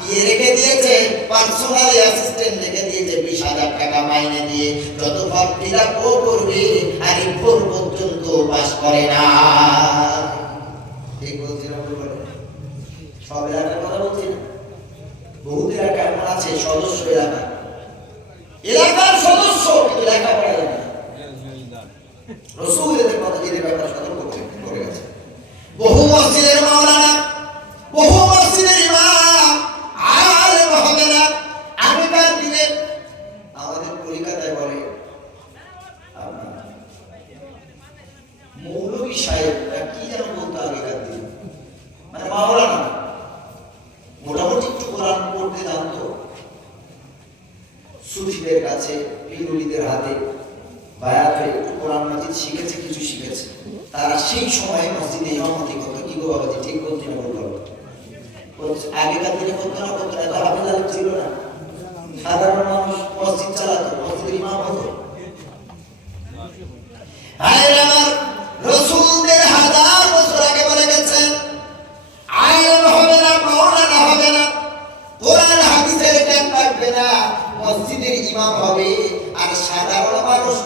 দিয়ে রেখে দিয়েছে, পার্সোনাল অ্যাসিস্ট্যান্ট রেখে দিয়েছে 20,000 টাকা মাইনে দিয়ে। যত ফর্ম ফিল আপ ও করবে, আর এই ভোর পর্যন্ত পাস করে না। ঠিক বলছি না? সব এলাকার কথা বলছি না, বহুত এলাকা এমন আছে সদস্য এলাকার সদস্য কিন্তু লেখাপড়া জানে না। রাসূল এদের কথা, এদের ব্যাপারে সতর্ক করে গেছে। বহু মসজিদের মাওলানা, বহু মসজিদের ইমাম আলেম হবে না। আগেকার দিনে আমাদের কলিকাতায় বলে মৌলভী সাহেব, কি যেন বলতো আগেকার দিনে, মানে মাওলানা মোটামুটি একটু কোরআন পড়তে জানতো। সুফিদের কাছে, পীরুলিদের হাতে বায়াত হয়ে একটু কোরআন মাজিদ শিখেছে, কিছু শিখেছে। তারা সেই সময়ে মসজিদে ইমামতি করতো। কি গো বাবাজি, ঠিক বলছি না? বলতো আগেকার দিনে করতো না, করতো না, হাফেজ আলেম ছিল না, সাধারণ মানুষ মসজিদ চালাতো, মসজিদের ইমাম হতো। রাসূলদের 1000 বছর আগে বলে গেছেন, আলেম হবে না, মাওলানা হবে না, কোরআন হাদিসের জ্ঞান রাখবে না, মসজিদের ইমাম হবে। আর সাধারণ মানুষ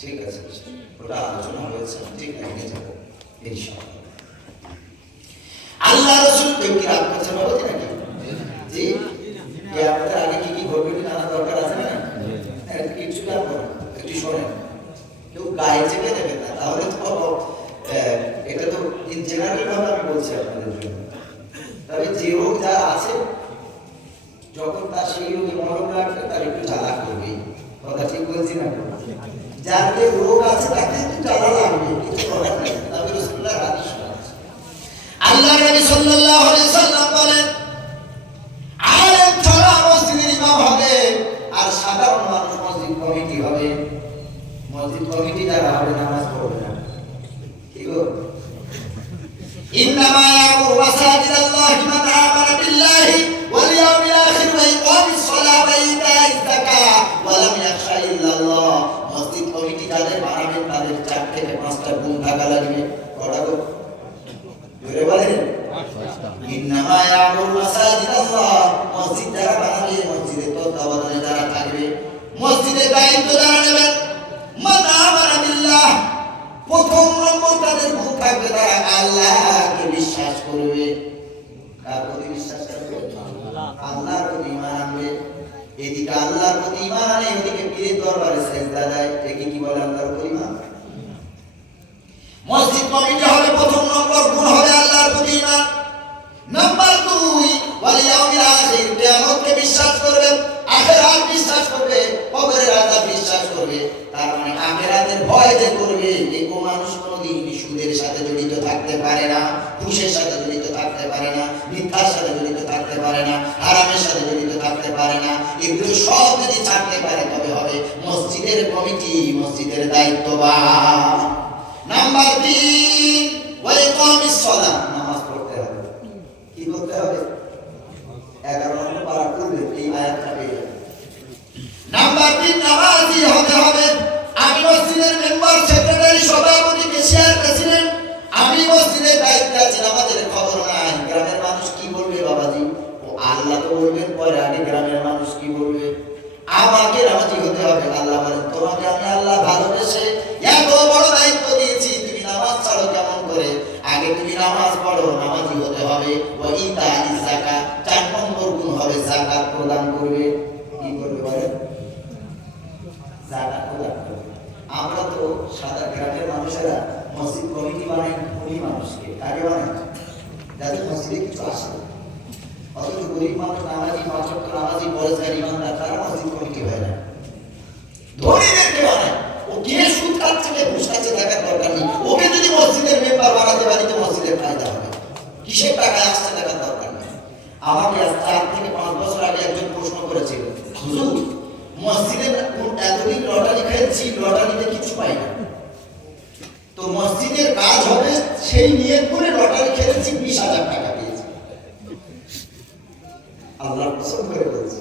ঠিক আছে, ওটা আলোচনা হয়েছে, ঠিক আছে, ইনশাআল্লাহ। আল্লাহ রাসূল কেউ কি রাগ করছে বাবাজি নাকি? জি। তাদের জন্য। তবে যে রোগ যার আছে, যখন তার সেই রোগে মরণ লাগবে তার একটু জ্বালা করবে। কথা ঠিক বলছি না? যার যে রোগ আছে তাকে একটু জ্বালা লাগবে, কিছু করার নেই। তবে রাসূলুল্লাহ হাদিস আছে, আল্লাহ নবী সাল্লাল্লাহু আলাইহি সাল্লাম বলেন, আলেম ছাড়া মসজিদের ইমাম হবে আর সাধারণ মানুষ মসজিদ কমিটি হবে। মসজিদ কমিটি যারা হবে নামাজ পড়বে না, কি গো? ইন্নামা ইয়ামুরু মাসাজিদাল্লাহি মান আমানা বিল্লাহি ওয়াল ইয়াউমিল আখির ওয়া ইকামিস সালাতি ওয়া ইতাইজ যাকাত ওয়া লাম ইয়াখশা ইল্লাল্লাহ। মসজিদ কমিটি যাদের বানাবেন তাদের 4 থেকে 5টা গুণ থাকা লাগবে। কটা গো? জোরে বলেন। ইন্নামা ইয়ামুরু মাসাজিদাল্লাহ, মসজিদ যারা বানাবে, মসজিদের তত্ত্বাবধানে যারা থাকবে, মসজিদের দায়িত্ব যারা নেবেন, মান আমানা বিল্লাহ, প্রথম নম্বর তাদের গুণ থাকবে তারা আল্লাহকে বিশ্বাস করবে। কার প্রতি বিশ্বাস করবে? আল্লাহর প্রতি ঈমান আনবে। এদিকে আল্লাহর প্রতি ঈমান আনে, এদিকে পীরের দরবারে সেজদা দেয়। একে কি বলে? আল্লাহর প্রতি ঈমান। মসজিদ কমিটি হবে প্রথম নম্বর গুণ হবে আল্লাহর প্রতি ঈমান। নাম্বার 2 ওয়াল ইয়াউমিল আখির, কিয়ামতকে বিশ্বাস করবে, আখিরাত বিশ্বাস করবে, কবরের আযাব বিশ্বাস করবে। তার মানে আখিরাতের ভয় যে করবে, এই মানুষ কোনোদিন সুদের সাথে জড়িত থাকতে পারে না, ঘুষের সাথে জড়িত থাকতে পারে না, মিথ্যার সাথে জড়িত থাকতে পারে না, হারামের সাথে জড়িত থাকতে পারে না। এগুলো সব যদি ছাড়তে পারে তবে হবে মসজিদের কমিটি, মসজিদের দায়িত্ববান। নাম্বার 3 ওয়া ইকামিস সালাত, নামাজ পড়তে হবে। কি করতে হবে? 11 নম্বর পারা করবে এই আয়াতটা পেয়ে। নাম্বার 3 নামাজি হতে হবে। আমি মসজিদের মেম্বার, সেক্রেটারি, সভাপতি, কেশিয়ার, প্রেসিডেন্ট, আমি মসজিদের দায়িত্বে আছি, আমাদের খবর নাই গ্রামের মানুষ কি বলবে। বাবাজি, ও আল্লাহ তো বলবেন পরে, আগে গ্রামের মানুষ কি বলবে। আমাকে নামাজি হতে হবে। আল্লাহ বলেন, তোমাকে আমি আল্লাহ ভালোবেসে এত বড় দায়িত্ব দিয়েছি, তুমি নামাজ ছাড়ো কেমন করে? আগে তুমি নামাজ পড়ো, নামাজি হতে হবে। ওয়া ইতাইজ যাকাত, 4 নম্বর গুণ হবে যাকাত প্রদান করবে। কি করবে বলেন? যাকাত প্রদান করবে। আমরা তো সাদা গ্রামের মানুষেরা মসজিদ কমিটি বানাই ধনী মানুষকে, কাকে বানাই? যাদের মসজিদে কিছু আসে। অথচ গরিব মানুষ নামাজি, 5 ওয়াক্ত নামাজি, পরেশগার, ইমানদার, তারা মসজিদ কমিটি হয় না, ধনীদেরকে বানায়। ও কে সুদ খাচ্ছে, কে ঘুষ খাচ্ছে দেখার দরকার নেই। ওকে যদি মসজিদের মেম্বার বানাতে পারি তো মসজিদের ফায়দা হবে, কিসের টাকায় আসছে দেখার দরকার নেই। আমাকে 4 থেকে 5 বছর আগে একজন প্রশ্ন করেছিল, হুজুর মসজিদে এতদিন লটারি খেলছি, লটারিতে কিছু পাই না, তো মসজিদের কাজ হবে সেই নিয়ত করে লটারি খেলেছি, 20,000 টাকা পেয়েছি। আল্লাহর কসম করে বলছি,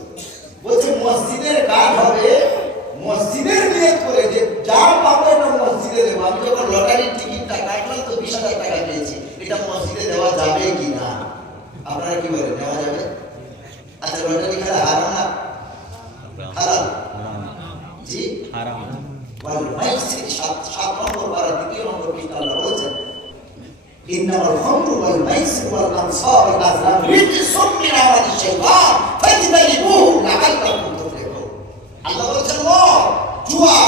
বলছে মসজিদের কাজ হবে মসজিদের নিয়ত করে, যে যা পাবো এটা মসজিদে দেবো। আমি যখন লটারির টিকিটটা কাটলাম তো 20,000 টাকা পেয়েছি, এটা মসজিদে দেওয়া যাবে কি না? আপনারা কি বলেন, নেওয়া যাবে? আচ্ছা, লটারি খেলা হারাম না হালাল? জি হারাম। ওয়াল মাইসির 7 নম্বর পারা 2 নম্বর পৃষ্ঠা আল্লাহ বলেছেন, ইন্নামাল খামরু ওয়াল মাইসির ওয়াল আনসাব ওয়াল আজলাম রিজসুম মিন আমালিশ শাইতান ফাজতানিবুহু লাআল্লাকুম তুফলিহুন। আল্লাহ বলেছেন, জুয়া,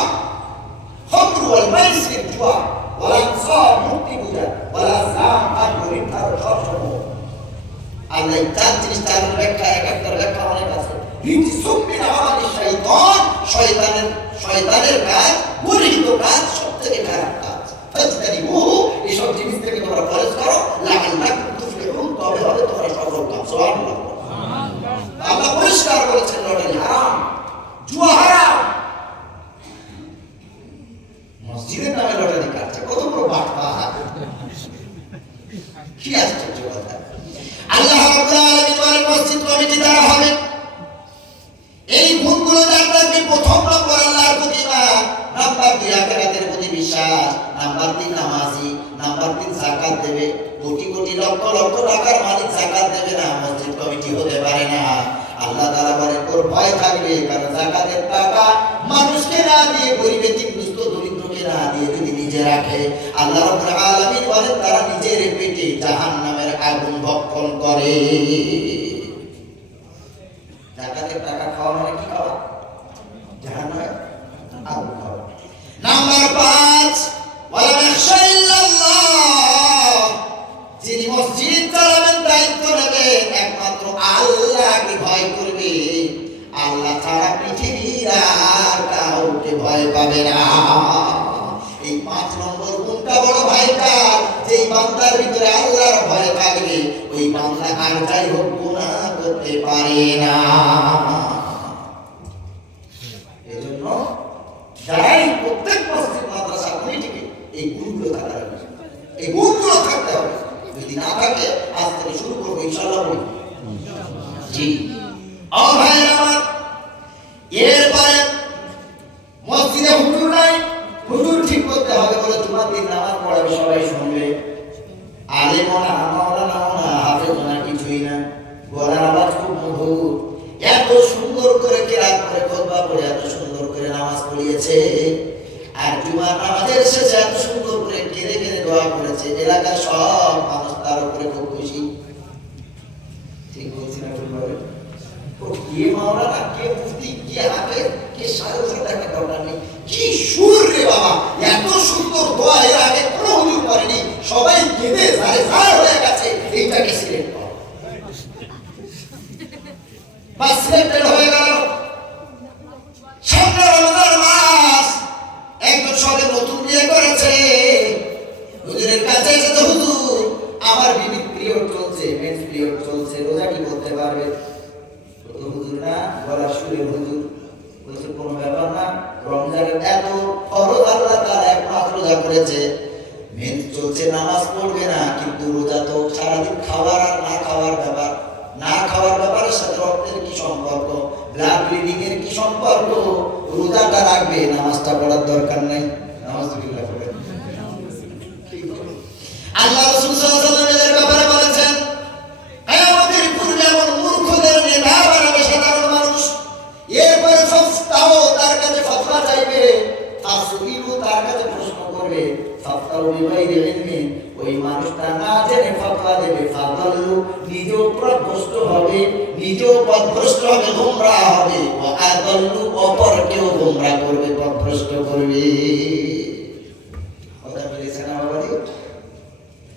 খামরু ওয়াল মাইসির, জুয়া, ওয়াল আনসাব মূর্তি পূজা, ওয়াল আজলাম আর গরিবতার সবসময়। আল্লাহ 4 জিনিস, 4 ব্যাখ্যা, এক একটা ব্যাখ্যা অনেক আছে। রিজসুম মিন আমালিশ শাইতান, শয়তানের কাজ, গরিব কাজ, সবথেকে খারাপ কাজ। ফাজতানিবুহু, এই সব জিনিস থেকে তোমরা পরহেজ করো, লাআল্লাকুম তুফলিহুন, তবে হবে তোমরা সফল কাম। সুবহানাল্লাহ। আল্লাহ পরিষ্কার বলেছেন লটারি হারাম, জুয়া হারাম। মসজিদের নামে লটারি কাটছে, কত বড় বাটপার! কি আশ্চর্য কথা! আল্লাহ রাব্বুল আলামিন বলেন মসজিদ কমিটি দ্বারা হবে এই গুণগুলো যার থাকবে। প্রথম নম্বর আল্লাহর প্রতি ঈমান, নাম্বার 2 আখিরাতের প্রতি বিশ্বাস, নাম্বার 3 নামাজি, নাম্বার 3 যাকাত দেবে। কোটি কোটি লক্ষ লক্ষ টাকার মালিক যাকাত দেবে না, মসজিদ কমিটি হতে পারে না। আল্লাহ তাআলা বলেন ওর ভয় থাকবে, কারণ যাকাতের টাকা মানুষকে না দিয়ে, গরিব এতিমদুস্থ দরিদ্রকে না দিয়ে যদি নিজে রাখে, আল্লাহ রাব্বুল আলামিন বলেন তারা নিজের পেটে জাহান্নামের আগুন ভক্ষণ করে। যাকাতের টাকা খাওয়া মানে কি খাওয়া? জাহান্নামের আগুন খাওয়া। নাম্বার 5 ওয়ালা ইয়াখশা ইল্লাল্লাহ, যিনি মসজিদ পাবে না। এই 5 নম্বর গুণটা বড় ভাইকার, যেই বান্দার ভিতরে আল্লাহর ভয় থাকবে ওই বান্দা আর যাই হোক গুনাহ করতে পারে না। এজন্য যারাই প্রত্যেক মসজিদ মাদ্রাসা কমিটিকে এই গুণগুলো থাকার এই গুণগুলো থাকতে হবে। যদি না থাকে আজ থেকে শুরু করবো ইনশাআল্লাহ। বলি জি ও ভাইরা আমার, এরপরে মসজিদে হুজুর নাই, হুজুর ঠিক করতে হবে বলে তোমার দিন নামাজ পড়াবে, সবাই শুনবে। আলেমও না, মাওলানাও না, হাফেজও না, কিছুই না। গলার আওয়াজ খুব মধুর, এত সুন্দর করে কিরাত করে খুতবা পড়ে এত সুন্দর করে নামাজ পড়িয়েছে। আর জুমার নামাজের শেষে এত সুন্দর করে কেঁদে কেঁদে দোয়া করেছে। এলাকার সব মানুষ তার উপরে খুব খুশি। ঠিক বলছি না? কে মাওলানা, কে মুফতি, কে হাফেজ, কে শায়খ, একটা দরকার নেই। কি সুর রে বাবা, এত সুন্দর দোয়া এর আগে কোনো হুজুর করেনি। সবাই কেঁদে জারে জার হয়ে গেছে। এইটাকে সিলেক্ট করো, বাস সিলেক্টেড হয়ে গেল। সামনে রমজান মাস, একজন সবে নতুন বিয়ে করেছে, হুজুরের কাছে এসেছে, হুজুর আমার বিবির পিরিয়ড চলছে, মেন্স পিরিয়ড চলছে, রোজা কি করতে পারবে? হুজুর না, গলার সুরে হুজুর বলছে কোনো ব্যাপার না, রমজানের এত ফরজ আল্লাহ তাআলা একমাত্র রোজা করেছে, মেন্স চলছে, নামাজ পড়বে না, কিন্তু রোজা তো সারাদিন খাবার আর না খাওয়ার ব্যাপার। না খাওয়ার ব্যাপারের সাথে রক্তের কি সম্পর্ক, ব্লাড ব্লিডিং এর কি সম্পর্ক? রোজাটা রাখবে, নামাজটা পড়ার দরকার নাই। নাউযুবিল্লাহ পড়ে। আল্লাহ রাসূল সাল্লাল্লাহু আলাইহি ওয়াসাল্লাম এর ব্যাপারে বলেছেন, কিয়ামতের পূর্বে এমন মূর্খদের নেতা বানাবে সাধারণ মানুষ। এরপরে ফাফতাও, তার কাছে ফতোয়া চাইবে, তাসবিহু, তার কাছে প্রশ্ন করবে, ফাফতাও বিগাইরি ইলমিন, ওই মানুষটা না জেনে ফতোয়া দেবে, ফাদাল্লু, নিজেও পথভ্রষ্ট হবে, নিজেও পথভ্রষ্ট হবে, গোমরাহ হবে, ওয়া আদাল্লু, অপরকেও গোমরাহ করবে, পথভ্রষ্ট করবে। কথা বলেছে না বাবাজি?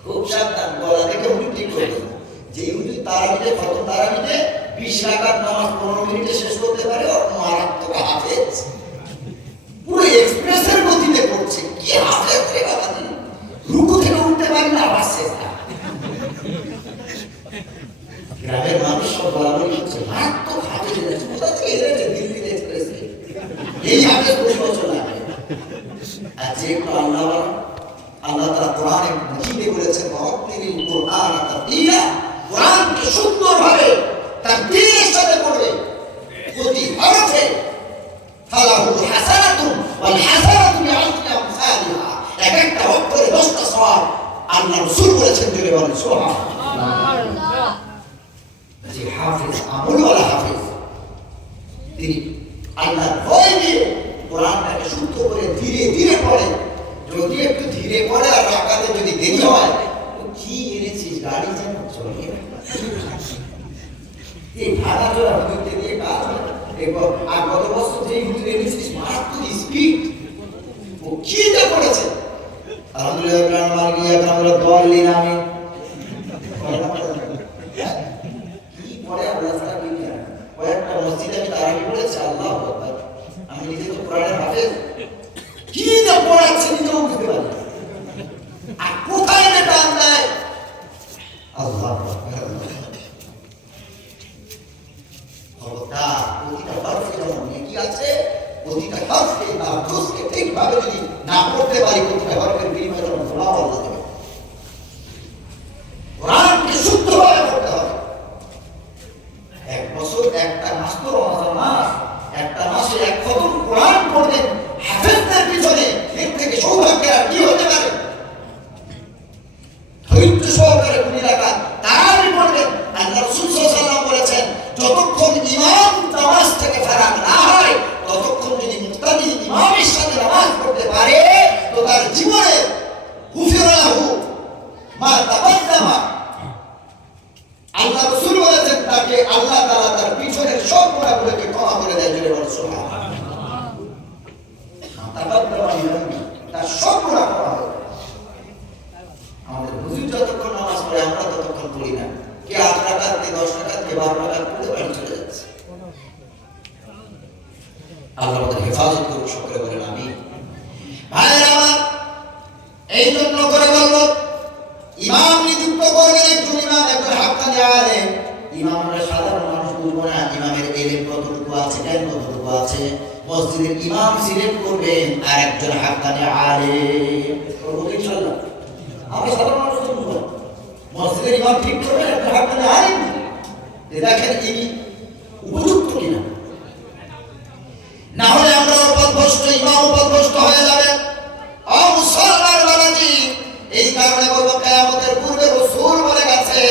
খুব সাবধান, গলা থেকে হুজুর ঠিক করবে। যে হুজুর তারাবিতে, প্রথম তারাবিতে 20 রাকাত নামাজ 15 মিনিটে শেষ করতে পারে, ও মারাত্মক হাফেজ, পুরো এক্সপ্রেসের গতিতে পড়ছে। কি হাফেজ রে বাবাজি, রুকু থেকে উঠতে পারি না, আওয়াজ শেষ না। গ্রামের মানুষ সব বলাবলি করছে, মারাত্মক হাফেজ এনেছে, কোথা থেকে এনেছে? দিল্লিতে এক্সপ্রেসে। এই হাফেজ 20 বছর লাগে। আর যে একটু আল্লাহ আল্লাহ তাআলা কোরআনে মাজিদে বলেছেন, ওয়ারাত্তিলিল কুরআন তারতিলা, কোরআনকে সুন্দরভাবে তারতিলের সাথে পড়বে, প্রতি হরফে ফালাহুল হাসানাতুন ওয়াল হাসানাতু বিআশরি আমসালিহা, এক একটা অক্ষরে 10টা সওয়াব। আল্লাহ রাসূল বলেছেন, জোরে বলেন সুবহানাল্লাহ। যে হাফেজ, আমলওয়ালা হাফেজ, তিনি আল্লাহর ভয় দিয়ে কোরআনটাকে শুদ্ধ করে ধীরে ধীরে পড়ে। যদি একটু ধীরে পড়ে আর রাকাতে যদি দেরি হয়, কি এনেছিস, গাড়ি যেন চলে না, এই ভাড়া চলা হুজুরকে দিয়ে কাজ হয়। আর গত বছর যেই হুজুর এনেছিস, মারাত্মক স্পিড, ও কি যা করেছে। আলহামদুলিল্লাহ, মালিয়া কামরা দলিন, আমি কি পড়ে আল্লাহ তাআলা কি জানে। কয়েকটা মসজিদে আমি তারাবি পড়েছি, আল্লাহু আকবার, আমি নিজে তো কোরআনের হাফেজ, কি যা পড়াচ্ছে নিজেও বুঝতে পারি না। আর কোথায় এটা টান দেয়, আল্লাহু আকবার। খবরদার, প্রতিটা হরফে যেমন নেকি আছে, প্রতিটা হরফে তার দোষকে ঠিকভাবে যদি না পড়তে পারি, প্রতিটা হরফের বিনিময়ে যেমন ফলাও আল্লাহ দেবে। কোরআনকে শুদ্ধভাবে পড়তে হবে। এক বছর, একটা মাস তো রমজান মাস, একটা মাসে 1 খতম কোরআন পড়বেন হাফেজদের পিছনে, এর থেকে সৌভাগ্যের আর কি হতে পারে? ধৈর্য সহকারে 20 রাকাত তারাবি পড়বেন। আল্লাহ রাসূল সাল্লাল্লাহু আলাইহি ওয়াসাল্লাম বলেছেন, যতক্ষণ ইমাম নামাজ থেকে ফারাগ না হয়, ততক্ষণ যদি মুক্তাদি ইমামের সাথে নামাজ পড়তে পারে, তো তার জীবনে গুফিরা লাহু মা তাকাদ্দামা, আল্লাহ রাসূল বলেছেন, তাকে আল্লাহ তাআলা তার পিছনের সব গুনাহগুলোকে ক্ষমা করে দেয়। জোরে বলো সুবহানাল্লাহ। তাকাদ্দামা ইমামি, তার সব গুনাহ ক্ষমা হয়। আমাদের হুজুর যতক্ষণ নামাজ পড়ে, আমরা ততক্ষণ পড়ি না। কে 8 রাকাত, কে 10 রাকাত, কে 12 রাকাত পড়ে বাড়ি চলে যাচ্ছে। আল্লাহ আমাদের হেফাজত করুন, সকলে বলেন আমিন। আলেম। ইমাম আমরা সাধারণ মানুষ বুঝবো না ইমামের এলেম কতটুকু আছে, জ্ঞান কতটুকু আছে। মসজিদের ইমাম সিলেক্ট করবেন আর একজন হাক্কানি আলেম করবো ইনশাআল্লাহ। আমরা সাধারণ মানুষ বুঝবো না, মসজিদের ইমাম ঠিক করবেন একজন হাক্কানি আলেম, দেখেন ইনি উপযুক্ত কিনা। না হলে আমরা পথভ্রষ্ট, ইমাম পথভ্রষ্ট হয়ে যাবে। মুসলমান বাবাজি, এই কারণে বলবো কিয়ামতের পূর্বে রাসূল বলে গেছে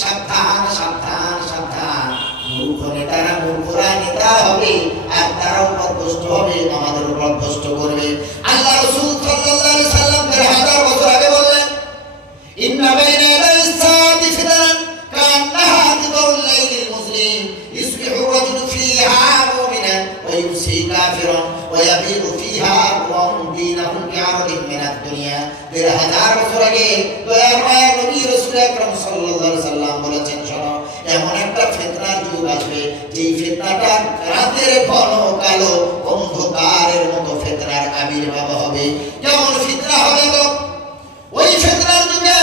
সাবধান সাবধান সাবধান, মূর্খ নেতারা মূর্খরা নেতা হবে আর তারাও পথভ্রষ্ট হবে, আমাদের পথভ্রষ্ট করবে। আল্লাহ রাসূল সাল্লাল্লাহু আলাইহি সাল্লাম 1000 বছর আগে বললেন ইন্না বাইনা ইয়াদাই সাআতি ফিতানান কান্নাহা দিবাউল লাইলিল মুসলিম ইসবিহু রাজুলু ফিহা মুমিনান ওয়া ইউমসি কাফিরান ওয়া ইয়াবিউ ফিহা আকওয়ামুন দীনাহুম বিআরদিন মিনাদ দুনিয়া। 1000 বছর আগে দয়ার মায়া নবী রাসূল আকরাম সাল্লাল্লাহু আলাইহি সাল্লাম বলেছেন, শোনো এমন একটা ফিতনার যুগ আসবে যেই ফিতনাটা রাতের ঘন কালো অন্ধকারের মতো ফিতনার আবির্ভাব হবে। কেমন ফিতনা হবে গো? ওই ফিতনার যুগে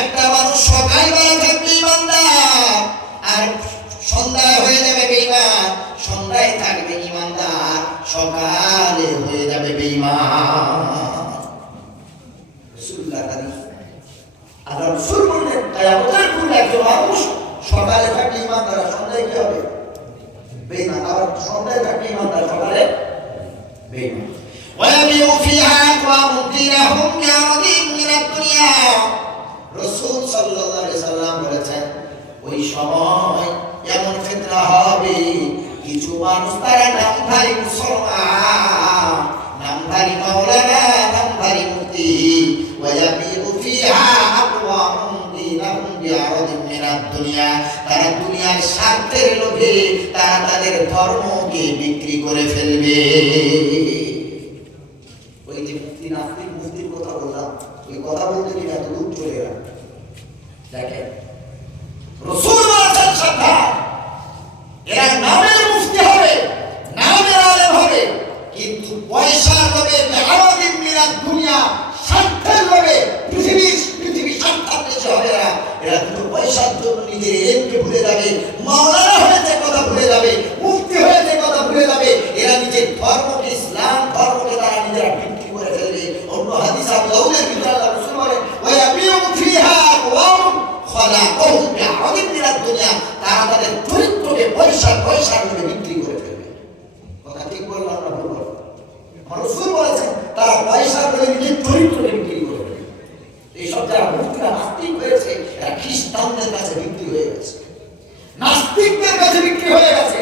একটা মানুষ সকালবেলা থাকবে ইমানদার আর সন্ধ্যায় হয়ে যাবে বেঈমান, সন্ধ্যায় থাকবে ইমানদার সকালে হয়ে যাবে বেঈমান। রাসূলুল্লাহ হাদিস আল্লাহ রাসূল বলেন কিয়ামতের পূর্বে একজন মানুষ সকালে থাকবে ইমানদার, সন্ধ্যায় কি হবে? বেঈমান। আবার সন্ধ্যায় থাকবে ইমানদার, সকালে বেঈমান। ওয়ায়াবিউ ফিহা আকওয়ামুন দীনাহুম বিআরদিন মিনাদ দুনিয়া। রাসূল সাল্লাল্লাহু আলাইহি সাল্লাম বলেছেন ওই সময় এমন ফিতনা হবে কিছু মানুষ তারা নামধারী মুসলমান, নামধারী মাওলানা, নামধারী মুফতি, ওয়ায়াবিউ ফিহা আকওয়ামুন দীনাহুম বিআরদিন মিনাদ দুনিয়া, তারা দুনিয়ার স্বার্থের লোভে তারা তাদের ধর্মকে বিক্রি করে ফেলবে। ওই যে মুফতি নাস্তিক মুফতির কথা বললাম, ওই কথা বলতে গিয়ে এত দূর চলে গেলাম। দেখেন রাসূল বলেছেন সাবধান, এরা নামের মুফতি হবে, নামের আলেম হবে, কিন্তু পয়সার লোভে বিআরদিন মিনাদ দুনিয়া, স্বার্থের লোভে পৃথিবী স্বার্থান্বেষী হবে। এরা দুটো পয়সার জন্য নিজের এলেমকে ভুলে যাবে, মাওলানা হয়েছে কথা ভুলে যাবে, মুফতি হয়েছে কথা ভুলে যাবে। এরা নিজের ধর্মকে, ইসলাম ধর্মকে তারা নিজেরা বিক্রি করে ফেলবে। অন্য হাদিস আবু দাউদের ভিতরে আল্লাহ রাসূল বলেন ওয়ায়াবিউ ফিহা আকওয়ামুন খালাকুহু বিআরদিন মিনাদ দুনিয়া, তারা তাদের চরিত্রকে পয়সার লোভে বিক্রি করে ফেলবে। কথা ঠিক বললাম না ভুল বললাম? রাসূল বলেছেন তারা পয়সার লোভে নিজের চরিত্রকে বিক্রি করে ফেলবে। এইসব যারা মুফতিরা নাস্তিক হয়েছে এরা খ্রিস্টানদের কাছে বিক্রি হয়ে গেছে, নাস্তিকদের কাছে বিক্রি হয়ে গেছে।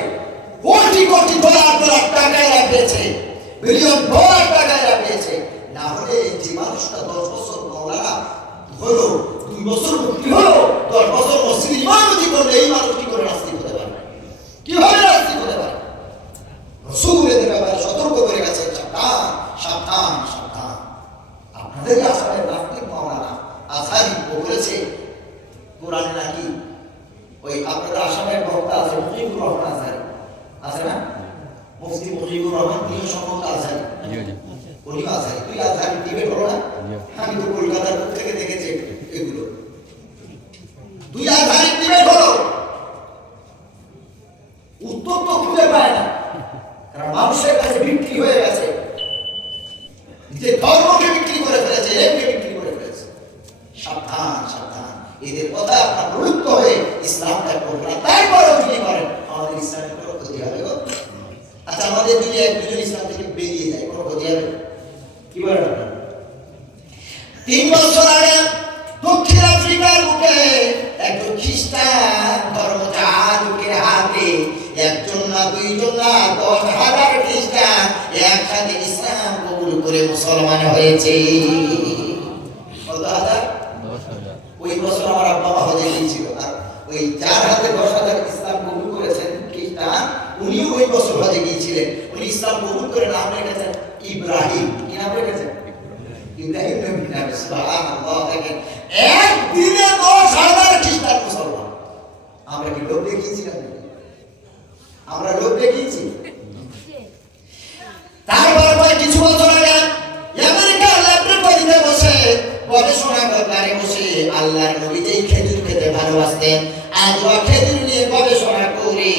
কোটি কোটি ডলার টাকা এরা পেয়েছে, বিলিয়ন ডলার টাকা এরা পেয়েছে। না হলে যে মানুষটা 10 বছর মাওলানা হলো, 2 বছর মুফতি হলো, 10 বছর মসজিদে ইমামতি করলে এই মানুষ কি করে নাস্তিক হতে পারে? কিভাবে নাস্তিক হতে পারে? রাসূল এদের ব্যাপারে সতর্ক করে গেছেন সাবধান সাবধান সাবধান। আপনাদের আসামের নাস্তিক মাওলানা আজহারি বলেছে কোরআনে নাকি ওই আপনাদের আসামের বক্তা আছে মুজিবুর রহমান আজহারি আছে না, মুফতি মুজিবুর রহমান প্রিয় সম্পর্ক আজহারি, উনি আজহারি, তুই আজহারি ডিবেট হলো না? আমি তো কলকাতার থেকে দেখেছি এগুলো, দুই আজহারি ডিবেট হলো, উত্তর তো খুঁজে পায় না, কারণ মানুষের কাছে বিক্রি হয়ে গেছে, যে ধর্মকে বিক্রি করে ফেলেছে, এলেমকে বিক্রি করে ফেলেছে। সাবধান সাবধান, এদের কথা আপনার প্রবৃত্ত হয়ে ইসলামটা করবে না। তারপরেও যদি করেন আমাদের ইসলামের কোনো ক্ষতি হবে গো? আচ্ছা আমাদের যদি এক দুজন ইসলাম থেকে বেরিয়ে যায় কোনো ক্ষতি হবে? কি বলেন আপনারা? 3 বছর আগে দক্ষিণ আফ্রিকার বুকে একজন খ্রিস্টান ধর্মযাজকের হাতে একজন না দুইজন না 10,000 খ্রিস্টান একসাথে ইসলাম কবুল করে মুসলমান হয়েছে। কত হাজার? 10,000। ওই বছর আমার আব্বা মা হজে গিয়েছিল, আর ওই যার হাতে 10,000 ইসলাম কবুল করেছেন খ্রিস্টান, উনিও ওই বছর হজে গিয়েছিলেন। উনি ইসলাম কবুল করে নাম রেখেছেন ইব্রাহিম। কি নাম রেখেছেন? ইব্রাহিম নবী নাম। সুবহানাল্লাহ। দেখেন একদিনে 10,000 খ্রিস্টান মুসলমান। আমরা কি লোভ দেখিয়েছিলাম? আমরা লোভ দেখিয়েছি? তারপর কিছু বছর আগে আমেরিকার ল্যাবরেটরিতে বসে গবেষণা করে বসে আল্লাহর নবী যেই খেজুর খেতে ভালোবাসেন ভালোবাসতেন। আজওয়া খেজুর নিয়ে গবেষণা করে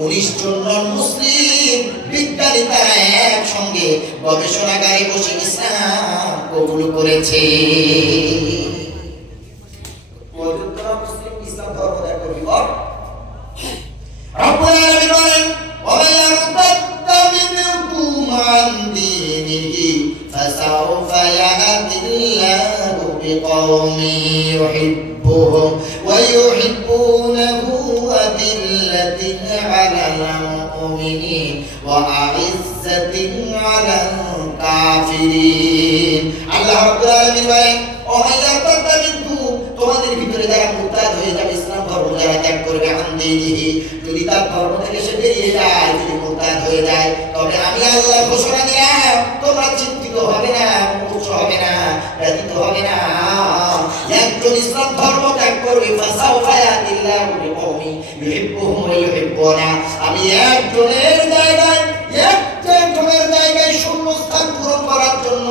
19 জন নন মুসলিম বিজ্ঞানী তারা একসঙ্গে গবেষণাগারে বসে ইসলাম কবুল করেছে। মুসলিম ইসলাম ধর্ম ত্যাগ করবি বল। রব্বুল আলামিন বলেন ওয়া ইয়ারতাদ্দা মিনকুম আন দীনিহি ফাসাউফা ইয়াহদিল্লাহু বিকওমিন ইউহিব্বুহুম ওয়া ইউহিব্বুনাহু আদিল্লাতিন আলাল মুমিনিন ওয়া আইজ্জাতিন আলাল কাফিরিন। আল্লাহ রাব্বুল আলামিন বলেন ওয়া ইয়ারতাদ্দা মিনকুম, তোমাদের ভিতরে যারা মুরতাদ হয়ে যাবে, ইসলাম ধর্ম যারা ত্যাগ করবে, আন দীনিহি, যদি তার ধর্ম থেকে সে বেরিয়ে যায়, যদি মুরতাদ হয়ে যায়, তবে আমি আল্লাহ ঘোষণা দিলাম তোমরা চিন্তিত হবে না, মুমূর্ষ হবে না, ব্যথিত হবে না। একজন ইসলাম ধর্ম ত্যাগ করবে, ফাসাউফা ইয়াহদিল্লাহু বিকওমিন ইউহিব্বুহুম ওয়া ইউহিব্বুনা, আমি একজনের জায়গায় শূন্যস্থান পূরণ করার জন্য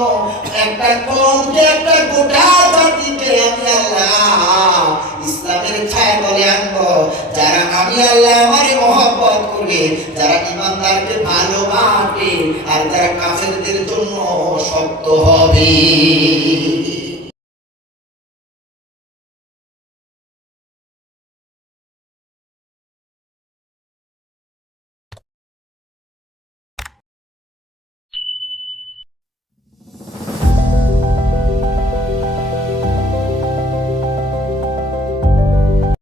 একটা কমকে, একটা গোটা জাতিকে আমি আল্লাহ ইসলামের ছায়াতলে আনবো। যারা আমি আল্লাহ আমারে মহব্বত করবে, যারা ইমানদারকে ভালোবাসবে, আর যারা কাফেরদের জন্য শক্ত হবে।